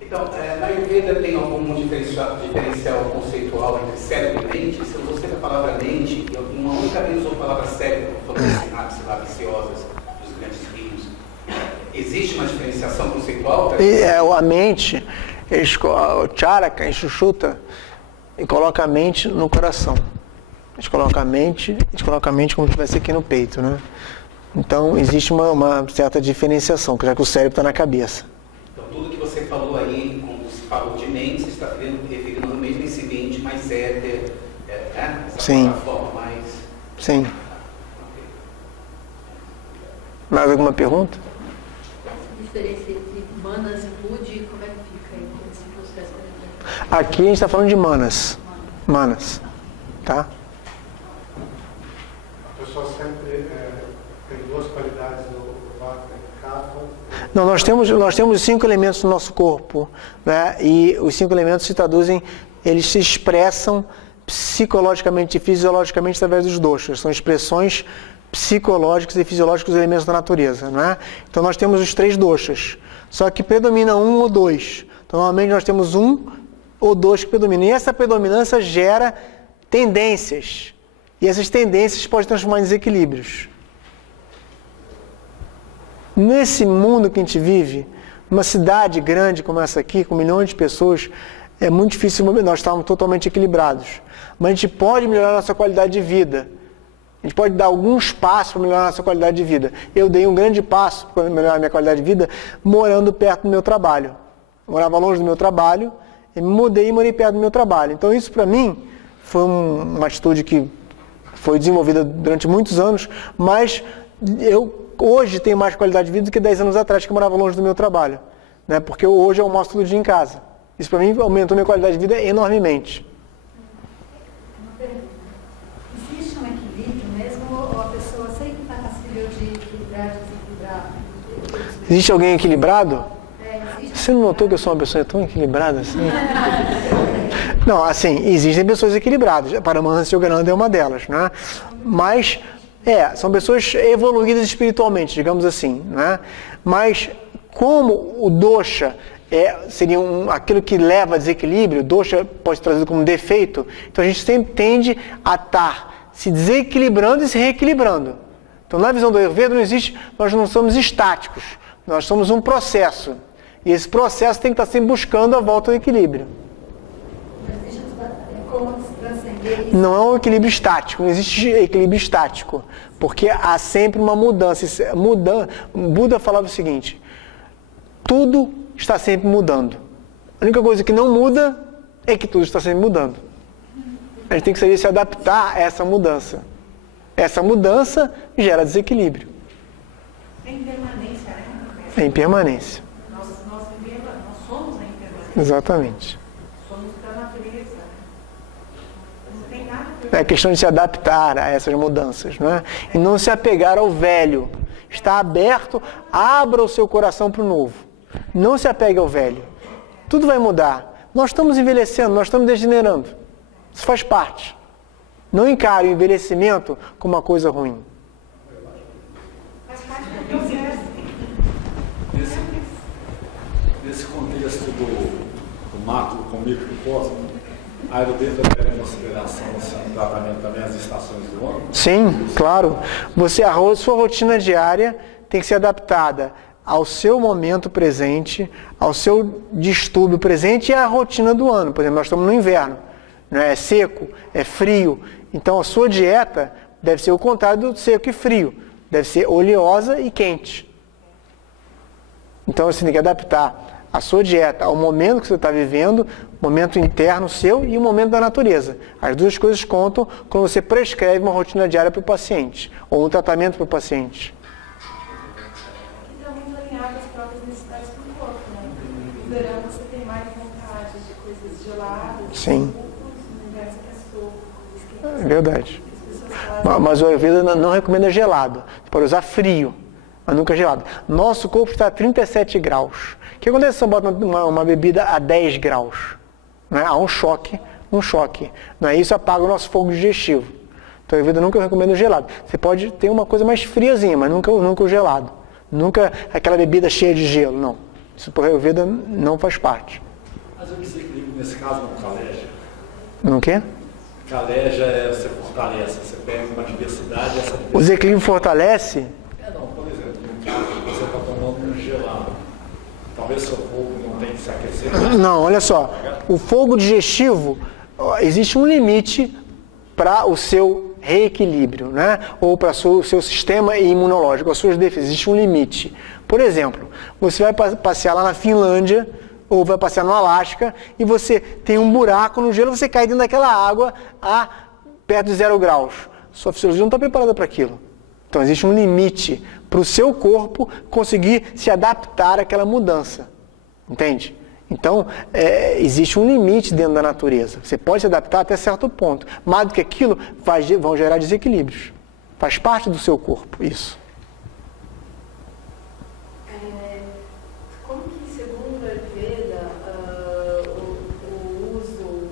Então, na Ayurveda tem algum diferencial conceitual entre cérebro e mente? Se eu gostei da palavra mente, eu uma única vez usou a palavra cérebro, falando de sinapses labiciosas dos grandes rios. Existe uma diferenciação conceitual? A mente, o charaka, enxuxuta, e coloca a mente no coração. A gente coloca a mente como se estivesse aqui no peito, né? Então, existe uma certa diferenciação, já que o cérebro está na cabeça. Então, tudo que você falou aí, quando se falou de mente, você está referindo ao mesmo incidente mais éter, né? Essa Sim. forma mais... Sim. Okay. Mais alguma pergunta? Essa diferença entre manas e budi, como é que fica aí nesse processo? Aqui a gente está falando de manas. Manas. Tá? A pessoa sempre tem 2 qualidades do vata e kapha. Não, nós temos 5 elementos no nosso corpo, né? E os 5 elementos se traduzem, eles se expressam psicologicamente e fisiologicamente através dos doshas. São expressões psicológicas e fisiológicas dos elementos da natureza, né? Então nós temos os 3 doshas, só que predomina 1 ou 2. Então normalmente nós temos 1 ou 2 que predominam. E essa predominância gera tendências. E essas tendências podem transformar em desequilíbrios. Nesse mundo que a gente vive, uma cidade grande como essa aqui, com milhões de pessoas, é muito difícil nós estarmos totalmente equilibrados. Mas a gente pode melhorar a nossa qualidade de vida. A gente pode dar alguns passos para melhorar a nossa qualidade de vida. Eu dei um grande passo para melhorar a minha qualidade de vida morando perto do meu trabalho. Eu morava longe do meu trabalho, e me mudei e morei perto do meu trabalho. Então isso para mim foi uma atitude que foi desenvolvida durante muitos anos, mas eu hoje tenho mais qualidade de vida do que 10 anos atrás, que eu morava longe do meu trabalho, né? Porque hoje eu almoço todo dia em casa. Isso para mim aumentou minha qualidade de vida enormemente. Uma pergunta. Existe um equilíbrio mesmo ou a pessoa sempre está passível de equilibrar, desequilibrar? Existe alguém equilibrado? Existe. Você não notou que eu sou uma pessoa tão equilibrada assim? Não, assim, existem pessoas equilibradas. Paramahansa Yogananda é uma delas, né? Mas, são pessoas evoluídas espiritualmente, digamos assim, né? Mas, como o dosha seria aquilo que leva a desequilíbrio, dosha pode ser traduzido como defeito, então a gente sempre tende a estar se desequilibrando e se reequilibrando. Então, na visão do Ayurveda, nós não somos estáticos, nós somos um processo. E esse processo tem que estar sempre buscando a volta ao equilíbrio. Não é um equilíbrio estático, não existe equilíbrio estático, porque há sempre uma mudança. Buda falava o seguinte: tudo está sempre mudando. A única coisa que não muda é que tudo está sempre mudando. A gente tem que saber se adaptar a essa mudança. Essa mudança gera desequilíbrio. É impermanência, né? É impermanência. Nós somos a impermanência. Exatamente. Somos da natureza. Não tem nada que... É questão de se adaptar a essas mudanças, não é? E não se apegar ao velho. Está aberto, abra o seu coração para o novo. Não se apegue ao velho. Tudo vai mudar. Nós estamos envelhecendo, nós estamos degenerando. Isso faz parte. Não encare o envelhecimento como uma coisa ruim. Faz parte do processo. Nesse contexto do macro com microcosmo, a Ayurveda leva em consideração assim, o tratamento também as estações do ano? Sim, claro. A sua rotina diária tem que ser adaptada ao seu momento presente, ao seu distúrbio presente e à rotina do ano. Por exemplo, nós estamos no inverno, né? É seco, é frio. Então a sua dieta deve ser o contrário do seco e frio. Deve ser oleosa e quente. Então você tem que adaptar a sua dieta ao momento que você está vivendo, momento interno seu e o momento da natureza. As duas coisas contam quando você prescreve uma rotina diária para o paciente, ou um tratamento para o paciente. Que está muito alinhado às próprias necessidades do corpo, né? No verão você tem mais vontade de coisas geladas, Sim. no inverno você quer sopa, É verdade. as pessoas fazem. Mas o Ayurveda não recomenda gelado. Você pode usar frio, mas nunca gelado. Nosso corpo está a 37 graus. O que acontece se você bota uma bebida a 10 graus? Né? Há um choque. Não é? Isso apaga o nosso fogo digestivo. Então, a Ayurveda nunca recomenda gelado. Você pode ter uma coisa mais friazinha, mas nunca o gelado. Nunca aquela bebida cheia de gelo, não. Isso para a Ayurveda não faz parte. Mas o desequilíbrio nesse caso não caleja. Não quê? Caleja é você fortalece, você pega uma diversidade e essa diversidade... O desequilíbrio fortalece? Não, por exemplo, no caso você está tomando um gelado. Talvez seu fogo não tenha que se aquecer. Não, olha só. O fogo digestivo, existe um limite para o seu reequilíbrio, né? Ou para o seu sistema imunológico, as suas defesas. Existe um limite. Por exemplo, você vai passear lá na Finlândia, ou vai passear no Alasca, e você tem um buraco no gelo, você cai dentro daquela água a perto de 0 graus. Sua fisiologia não está preparada para aquilo. Então existe um limite para o seu corpo conseguir se adaptar àquela mudança. Entende? Então, existe um limite dentro da natureza. Você pode se adaptar até certo ponto. Mais do que aquilo, vão gerar desequilíbrios. Faz parte do seu corpo, isso. Como que, segundo a Ayurveda, o uso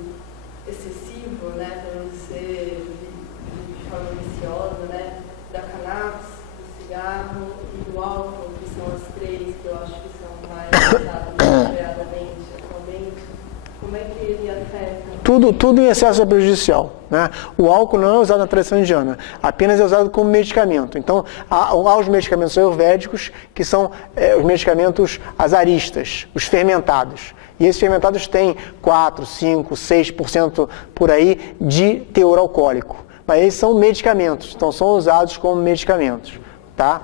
excessivo, né, para não ser de forma viciosa, né, da cannabis, do cigarro e do álcool, que são as três que eu acho que são mais usadas variadamente atualmente, como é que ele afeta? Tudo em excesso é prejudicial, né? O álcool não é usado na tradição indiana, apenas é usado como medicamento. Então, há os medicamentos ayurvédicos, que são os medicamentos azaristas, os fermentados. E esses fermentados têm 4, 5, 6% por aí de teor alcoólico. Mas eles são medicamentos, então são usados como medicamentos, tá?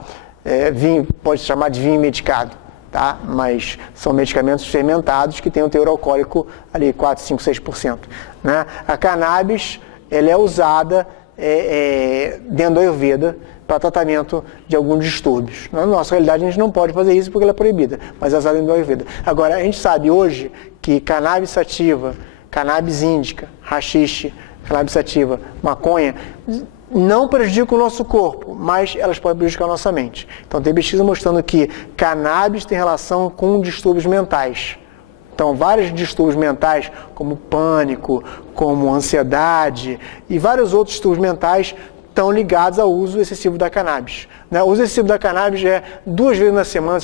Vinho, pode se chamar de vinho medicado. Tá? Mas são medicamentos fermentados que têm um teor alcoólico ali 4, 5, 6%. Né? A cannabis ela é usada dentro da Ayurveda para tratamento de alguns distúrbios. Na nossa realidade a gente não pode fazer isso porque ela é proibida, mas é usada dentro da Ayurveda. Agora, a gente sabe hoje que cannabis sativa, cannabis índica, haxixe, cannabis sativa, maconha, não prejudicam o nosso corpo, mas elas podem prejudicar a nossa mente. Então tem pesquisa mostrando que cannabis tem relação com distúrbios mentais. Então vários distúrbios mentais, como pânico, como ansiedade e vários outros distúrbios mentais estão ligados ao uso excessivo da cannabis. O uso excessivo da cannabis 2 vezes na semana,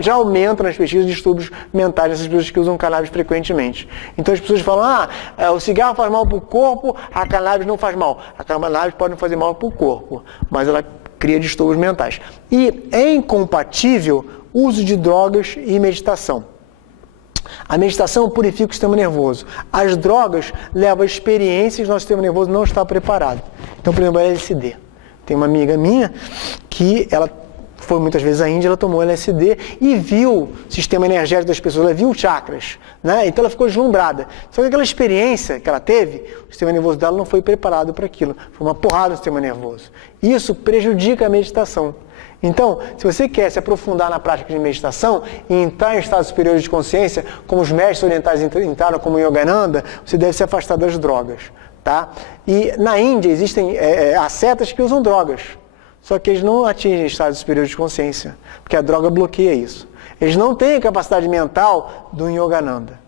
já aumenta nas pesquisas de distúrbios mentais nessas pessoas que usam cannabis frequentemente. Então as pessoas falam, o cigarro faz mal para o corpo, a cannabis não faz mal. A cannabis pode não fazer mal para o corpo, mas ela cria distúrbios mentais. E é incompatível o uso de drogas e meditação. A meditação purifica o sistema nervoso. As drogas levam a experiências, nosso sistema nervoso não está preparado. Então, por exemplo, a LSD. Tem uma amiga minha que ela foi muitas vezes à Índia, ela tomou LSD e viu o sistema energético das pessoas, ela viu chakras, né? Então ela ficou deslumbrada. Só que aquela experiência que ela teve, o sistema nervoso dela não foi preparado para aquilo. Foi uma porrada no sistema nervoso. Isso prejudica a meditação. Então, se você quer se aprofundar na prática de meditação e entrar em estados superiores de consciência, como os mestres orientais entraram, como Yogananda, você deve se afastar das drogas. Tá? E na Índia existem ascetas que usam drogas, só que eles não atingem estados superiores de consciência, porque a droga bloqueia isso. Eles não têm a capacidade mental do Yogananda.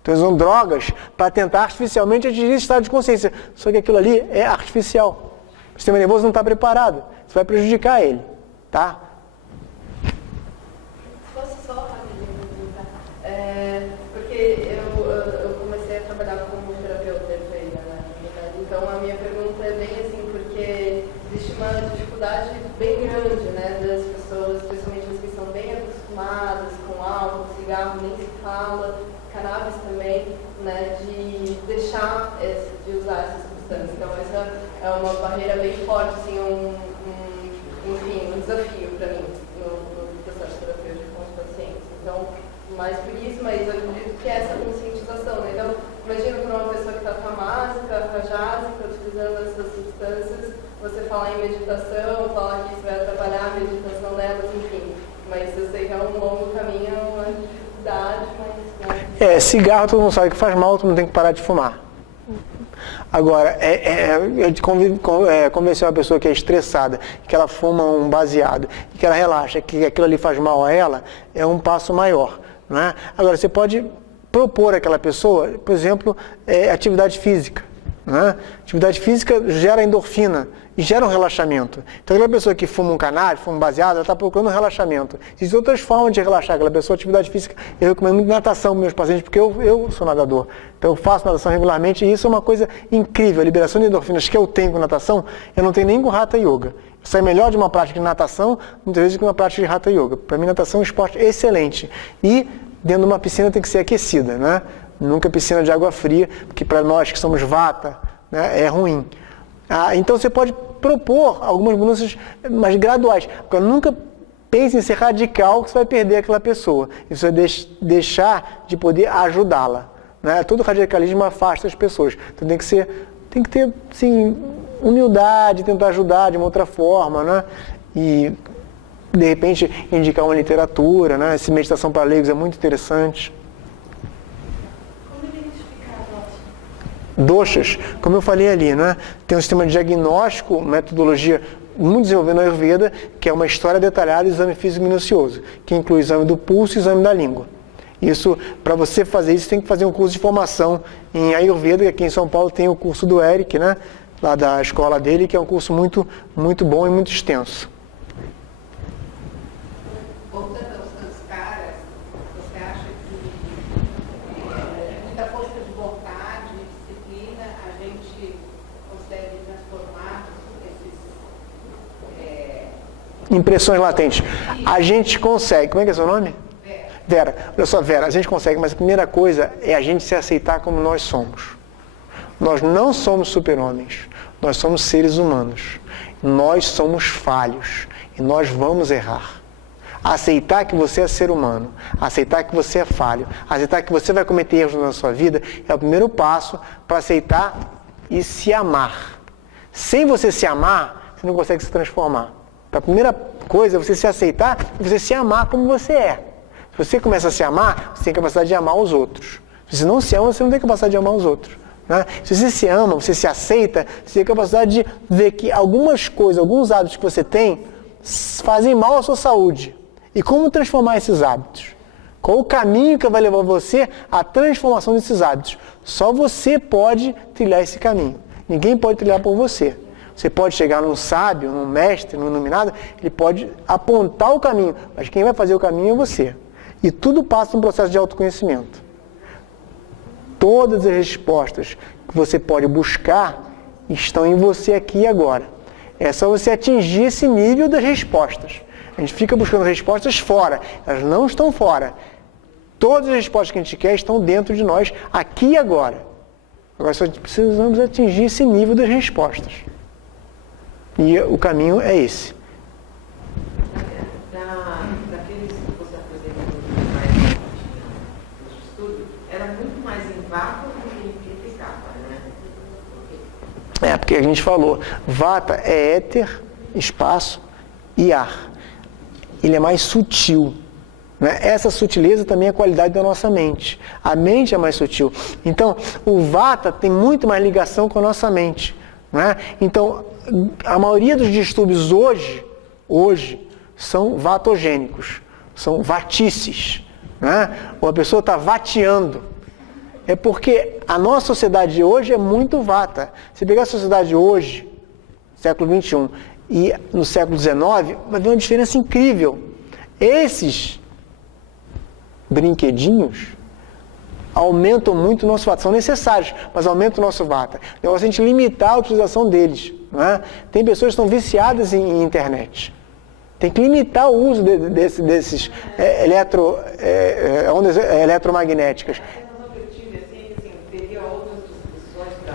Então eles usam drogas para tentar artificialmente atingir esse estado de consciência, só que aquilo ali é artificial. O sistema nervoso não está preparado, isso vai prejudicar ele. Tá? Se fosse só rapidinho, porque eu comecei a trabalhar como terapeuta ayurveda, né? Então a minha pergunta é bem assim, porque existe uma dificuldade bem grande, né, das pessoas, principalmente as que são bem acostumadas com álcool, cigarro, nem se fala, cannabis também, né, de deixar de usar essas substâncias. Então essa é uma barreira bem forte, assim, enfim, um desafio para mim no processo terapêutico com os pacientes. Então, mais por isso, mas eu acredito que é essa conscientização, né? Então, imagina para uma pessoa que está tamásica, rajásica, utilizando essas substâncias, você falar em meditação, falar que isso vai atrapalhar a meditação delas, enfim. Mas eu sei que é um longo caminho, é uma dificuldade, mas... cigarro todo mundo sabe que faz mal, todo mundo tem que parar de fumar. Agora, convencer uma pessoa que é estressada, que ela fuma um baseado, que ela relaxa, que aquilo ali faz mal a ela, é um passo maior. Né? Agora, você pode propor àquela pessoa, por exemplo, atividade física. Né? Atividade física gera endorfina e gera um relaxamento. Então, aquela pessoa que fuma um cannabis, fuma um baseado, ela está procurando um relaxamento. Existem outras formas de relaxar aquela pessoa. Atividade física, eu recomendo muito natação para meus pacientes, porque eu sou nadador. Então, eu faço natação regularmente e isso é uma coisa incrível. A liberação de endorfinas que eu tenho com natação, eu não tenho nem com Hatha Yoga. Sai melhor de uma prática de natação, muitas vezes, que uma prática de Hatha Yoga. Para mim, natação é um esporte excelente. E dentro de uma piscina tem que ser aquecida, né? Nunca piscina de água fria, porque para nós que somos vata, né, é ruim. Então você pode propor algumas mudanças mais graduais. Agora, nunca pense em ser radical, que você vai perder aquela pessoa. E você vai deixar de poder ajudá-la. Né? Todo radicalismo afasta as pessoas. Então tem que ter, sim, humildade, tentar ajudar de uma outra forma, né? E de repente indicar uma literatura, né? Essa meditação para leigos é muito interessante. Doshas, como eu falei ali, né? Tem um sistema de diagnóstico, metodologia muito desenvolvida na Ayurveda, que é uma história detalhada e exame físico minucioso, que inclui o exame do pulso e o exame da língua. Isso, para você fazer isso, tem que fazer um curso de formação em Ayurveda, que aqui em São Paulo tem o curso do Eric, né? Lá da escola dele, que é um curso muito, muito bom e muito extenso. Voltando aos caras, você acha que muita força de vontade, disciplina, a gente consegue transformar esses... Impressões latentes. A gente consegue. Como é que é seu nome? Vera. Olha só, Vera, a gente consegue, mas a primeira coisa é a gente se aceitar como nós somos. Nós não somos super-homens, nós somos seres humanos. Nós somos falhos e nós vamos errar. Aceitar que você é ser humano, aceitar que você é falho, aceitar que você vai cometer erros na sua vida é o primeiro passo para aceitar e se amar. Sem você se amar, você não consegue se transformar. Então, a primeira coisa é você se aceitar e você se amar como você é. Se você começa a se amar, você tem capacidade de amar os outros. Se você não se ama, você não tem capacidade de amar os outros. Né? Se você se ama, você se aceita, você tem capacidade de ver que algumas coisas, alguns hábitos que você tem, fazem mal à sua saúde. E como transformar esses hábitos? Qual o caminho que vai levar você à transformação desses hábitos? Só você pode trilhar esse caminho. Ninguém pode trilhar por você. Você pode chegar num sábio, num mestre, num iluminado, ele pode apontar o caminho, mas quem vai fazer o caminho é você. E tudo passa num processo de autoconhecimento. Todas as respostas que você pode buscar estão em você aqui e agora. É só você atingir esse nível das respostas. A gente fica buscando respostas fora, elas não estão fora. Todas as respostas que a gente quer estão dentro de nós, aqui e agora. Agora só precisamos atingir esse nível das respostas. E o caminho é esse. Daqueles que você apresentou mais no estudo, era muito mais em Vata do que em Kapha, né? Porque a gente falou, Vata é éter, espaço e ar. Ele é mais sutil. Né? Essa sutileza também é a qualidade da nossa mente. A mente é mais sutil. Então, o Vata tem muito mais ligação com a nossa mente. Né? Então, a maioria dos distúrbios hoje são vatogênicos, são vatices. Né? Uma pessoa está vateando. É porque a nossa sociedade de hoje é muito vata. Se pegar a sociedade de hoje, século XXI, e no século XIX, vai ver uma diferença incrível. Esses brinquedinhos aumentam muito o nosso vata, são necessários, mas aumentam o nosso vata. O negócio é a gente limitar a utilização deles. Não é? Tem pessoas que estão viciadas em internet. Tem que limitar o uso desses ondas eletromagnéticas. Teria outras discussões para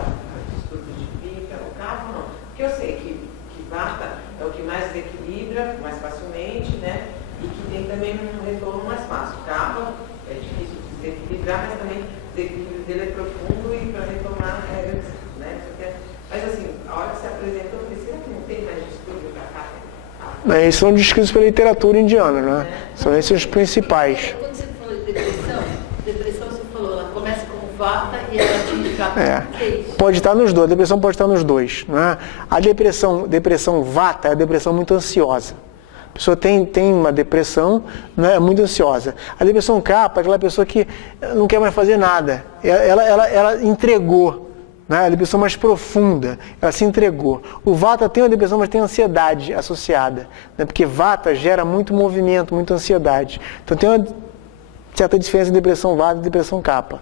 distúrbios de Pitta ou Kapha, não? Porque eu sei que Vata é o que mais desequilibra mais facilmente, né? E que tem também um retorno mais fácil. Kapha é difícil de desequilibrar, mas também o desequilíbrio dele é profundo e para retornar é, né? Mas assim, a hora que você apresentou, eu falei, será que não tem mais distúrbio para Kapha? Esses são descritos pela literatura indiana, né? São esses os principais. Quando você falou de depressão você falou, ela começa como Vata e ela atinge Kapha. Que é isso? Pode estar nos dois, a depressão pode estar nos dois. Né? A depressão Vata é a depressão muito ansiosa. A pessoa tem uma depressão, né, muito ansiosa. A depressão Kapha é aquela pessoa que não quer mais fazer nada. Ela entregou. né? A depressão mais profunda, ela se entregou. O Vata tem uma depressão, mas tem ansiedade associada, né? Porque Vata gera muito movimento, muita ansiedade. Então tem uma certa diferença entre depressão Vata e depressão Kapha.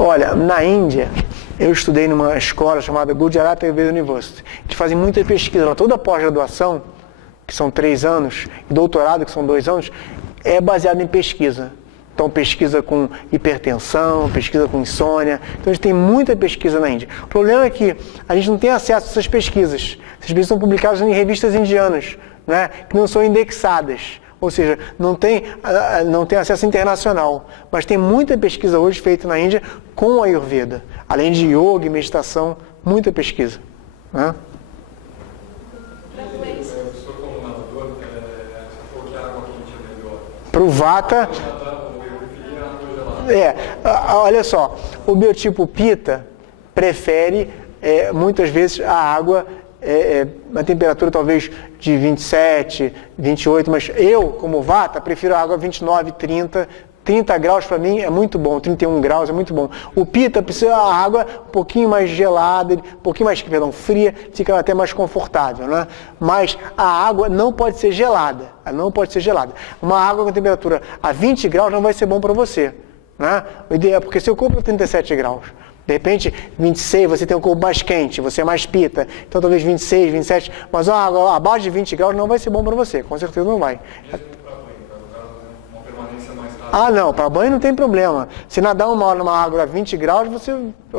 Olha, na Índia, eu estudei numa escola chamada Gujarat Ayurveda University. Eles fazem muita pesquisa lá. Toda pós-graduação, que são 3 anos, e doutorado, que são 2 anos, é baseado em pesquisa. Então, pesquisa com hipertensão, pesquisa com insônia. Então, a gente tem muita pesquisa na Índia. O problema é que a gente não tem acesso a essas pesquisas. Essas pesquisas são publicadas em revistas indianas, né, que não são indexadas. Ou seja, não tem acesso internacional. Mas tem muita pesquisa hoje feita na Índia com a Ayurveda. Além de yoga e meditação, muita pesquisa, né? Para o Vata, olha só, o biotipo Pitta prefere muitas vezes a água, a temperatura talvez de 27, 28, mas eu, como Vata, prefiro a água 29, 30 graus para mim é muito bom, 31 graus é muito bom. O Pitta precisa a água um pouquinho mais gelada, um pouquinho mais, fria, fica até mais confortável, né? Mas a água não pode ser gelada, ela não pode ser gelada. Uma água com temperatura a 20 graus não vai ser bom para você, né? O ideal é porque seu corpo é 37 graus. De repente, 26, você tem um corpo mais quente, você é mais Pitta, então talvez 26, 27, mas uma água abaixo de 20 graus não vai ser bom para você, com certeza não vai. Ah, não, para banho não tem problema. Se nadar uma hora numa água a 20 graus,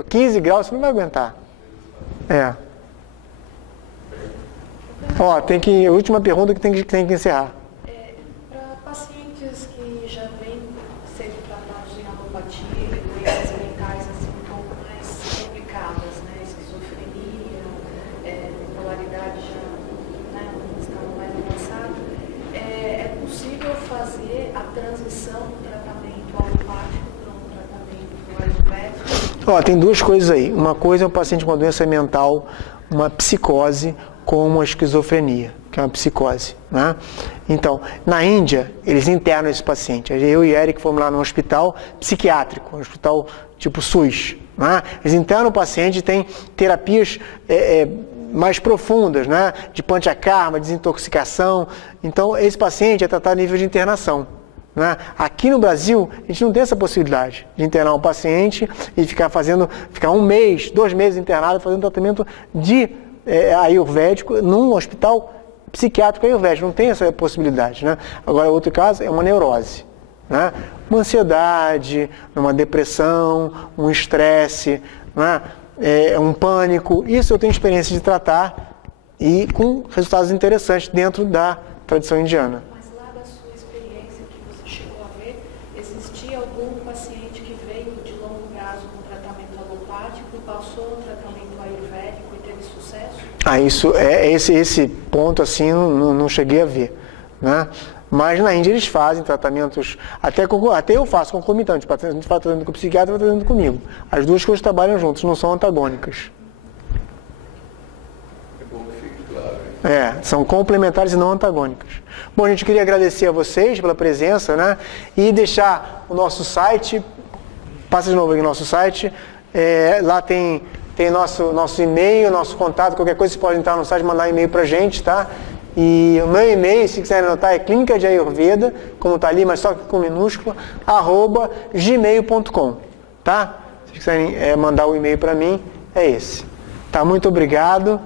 15 graus, você não vai aguentar. Ó, a última pergunta que tem que encerrar. Para pacientes que já vêm sendo tratados em alopatia e doenças mentais assim, um pouco mais complicadas, né? Esquizofrenia, bipolaridade já, né? Um estado mais avançado, é possível fazer a transição do tratamento alopático para um tratamento ayurvédico? Ó, tem 2 coisas aí. Uma coisa é um paciente com uma doença mental, uma psicose, com uma esquizofrenia, que é uma psicose, né? Então, na Índia, eles internam esse paciente. Eu e Eric fomos lá num hospital psiquiátrico, um hospital tipo SUS, né? Eles internam o paciente e tem terapias mais profundas, né? De panchakarma, desintoxicação. Então, esse paciente é tratado a nível de internação, né? Aqui no Brasil, a gente não tem essa possibilidade de internar um paciente e ficar 1 mês, 2 meses internado fazendo tratamento de ayurvédico num hospital psiquiátrico ayurvédico. Não tem essa possibilidade, né? Agora, outro caso é uma neurose, né? Uma ansiedade, uma depressão, um estresse, né? Um pânico. Isso eu tenho experiência de tratar e com resultados interessantes dentro da tradição indiana. Mas lá da sua experiência que você chegou a ver, existia algum paciente que veio de longo prazo no tratamento alopático, passou no tratamento ayurvédico e teve sucesso? Esse ponto assim não cheguei a ver, né? Mas na Índia eles fazem tratamentos, até eu faço concomitante, a gente faz tratando com o psiquiatra e tratando comigo. As 2 coisas trabalham juntas, não são antagônicas. É bom que fique claro. São complementares e não antagônicas. Bom, a gente queria agradecer a vocês pela presença, né? E deixar o nosso site, passa de novo aqui o nosso site, lá tem nosso e-mail, nosso contato, qualquer coisa você pode entrar no site e mandar e-mail pra gente, tá? E o meu e-mail, se quiserem anotar, é clínica de Ayurveda, como está ali, mas só que com minúscula, @gmail.com, tá? Se quiserem mandar o e-mail para mim, é esse. Tá? Muito obrigado.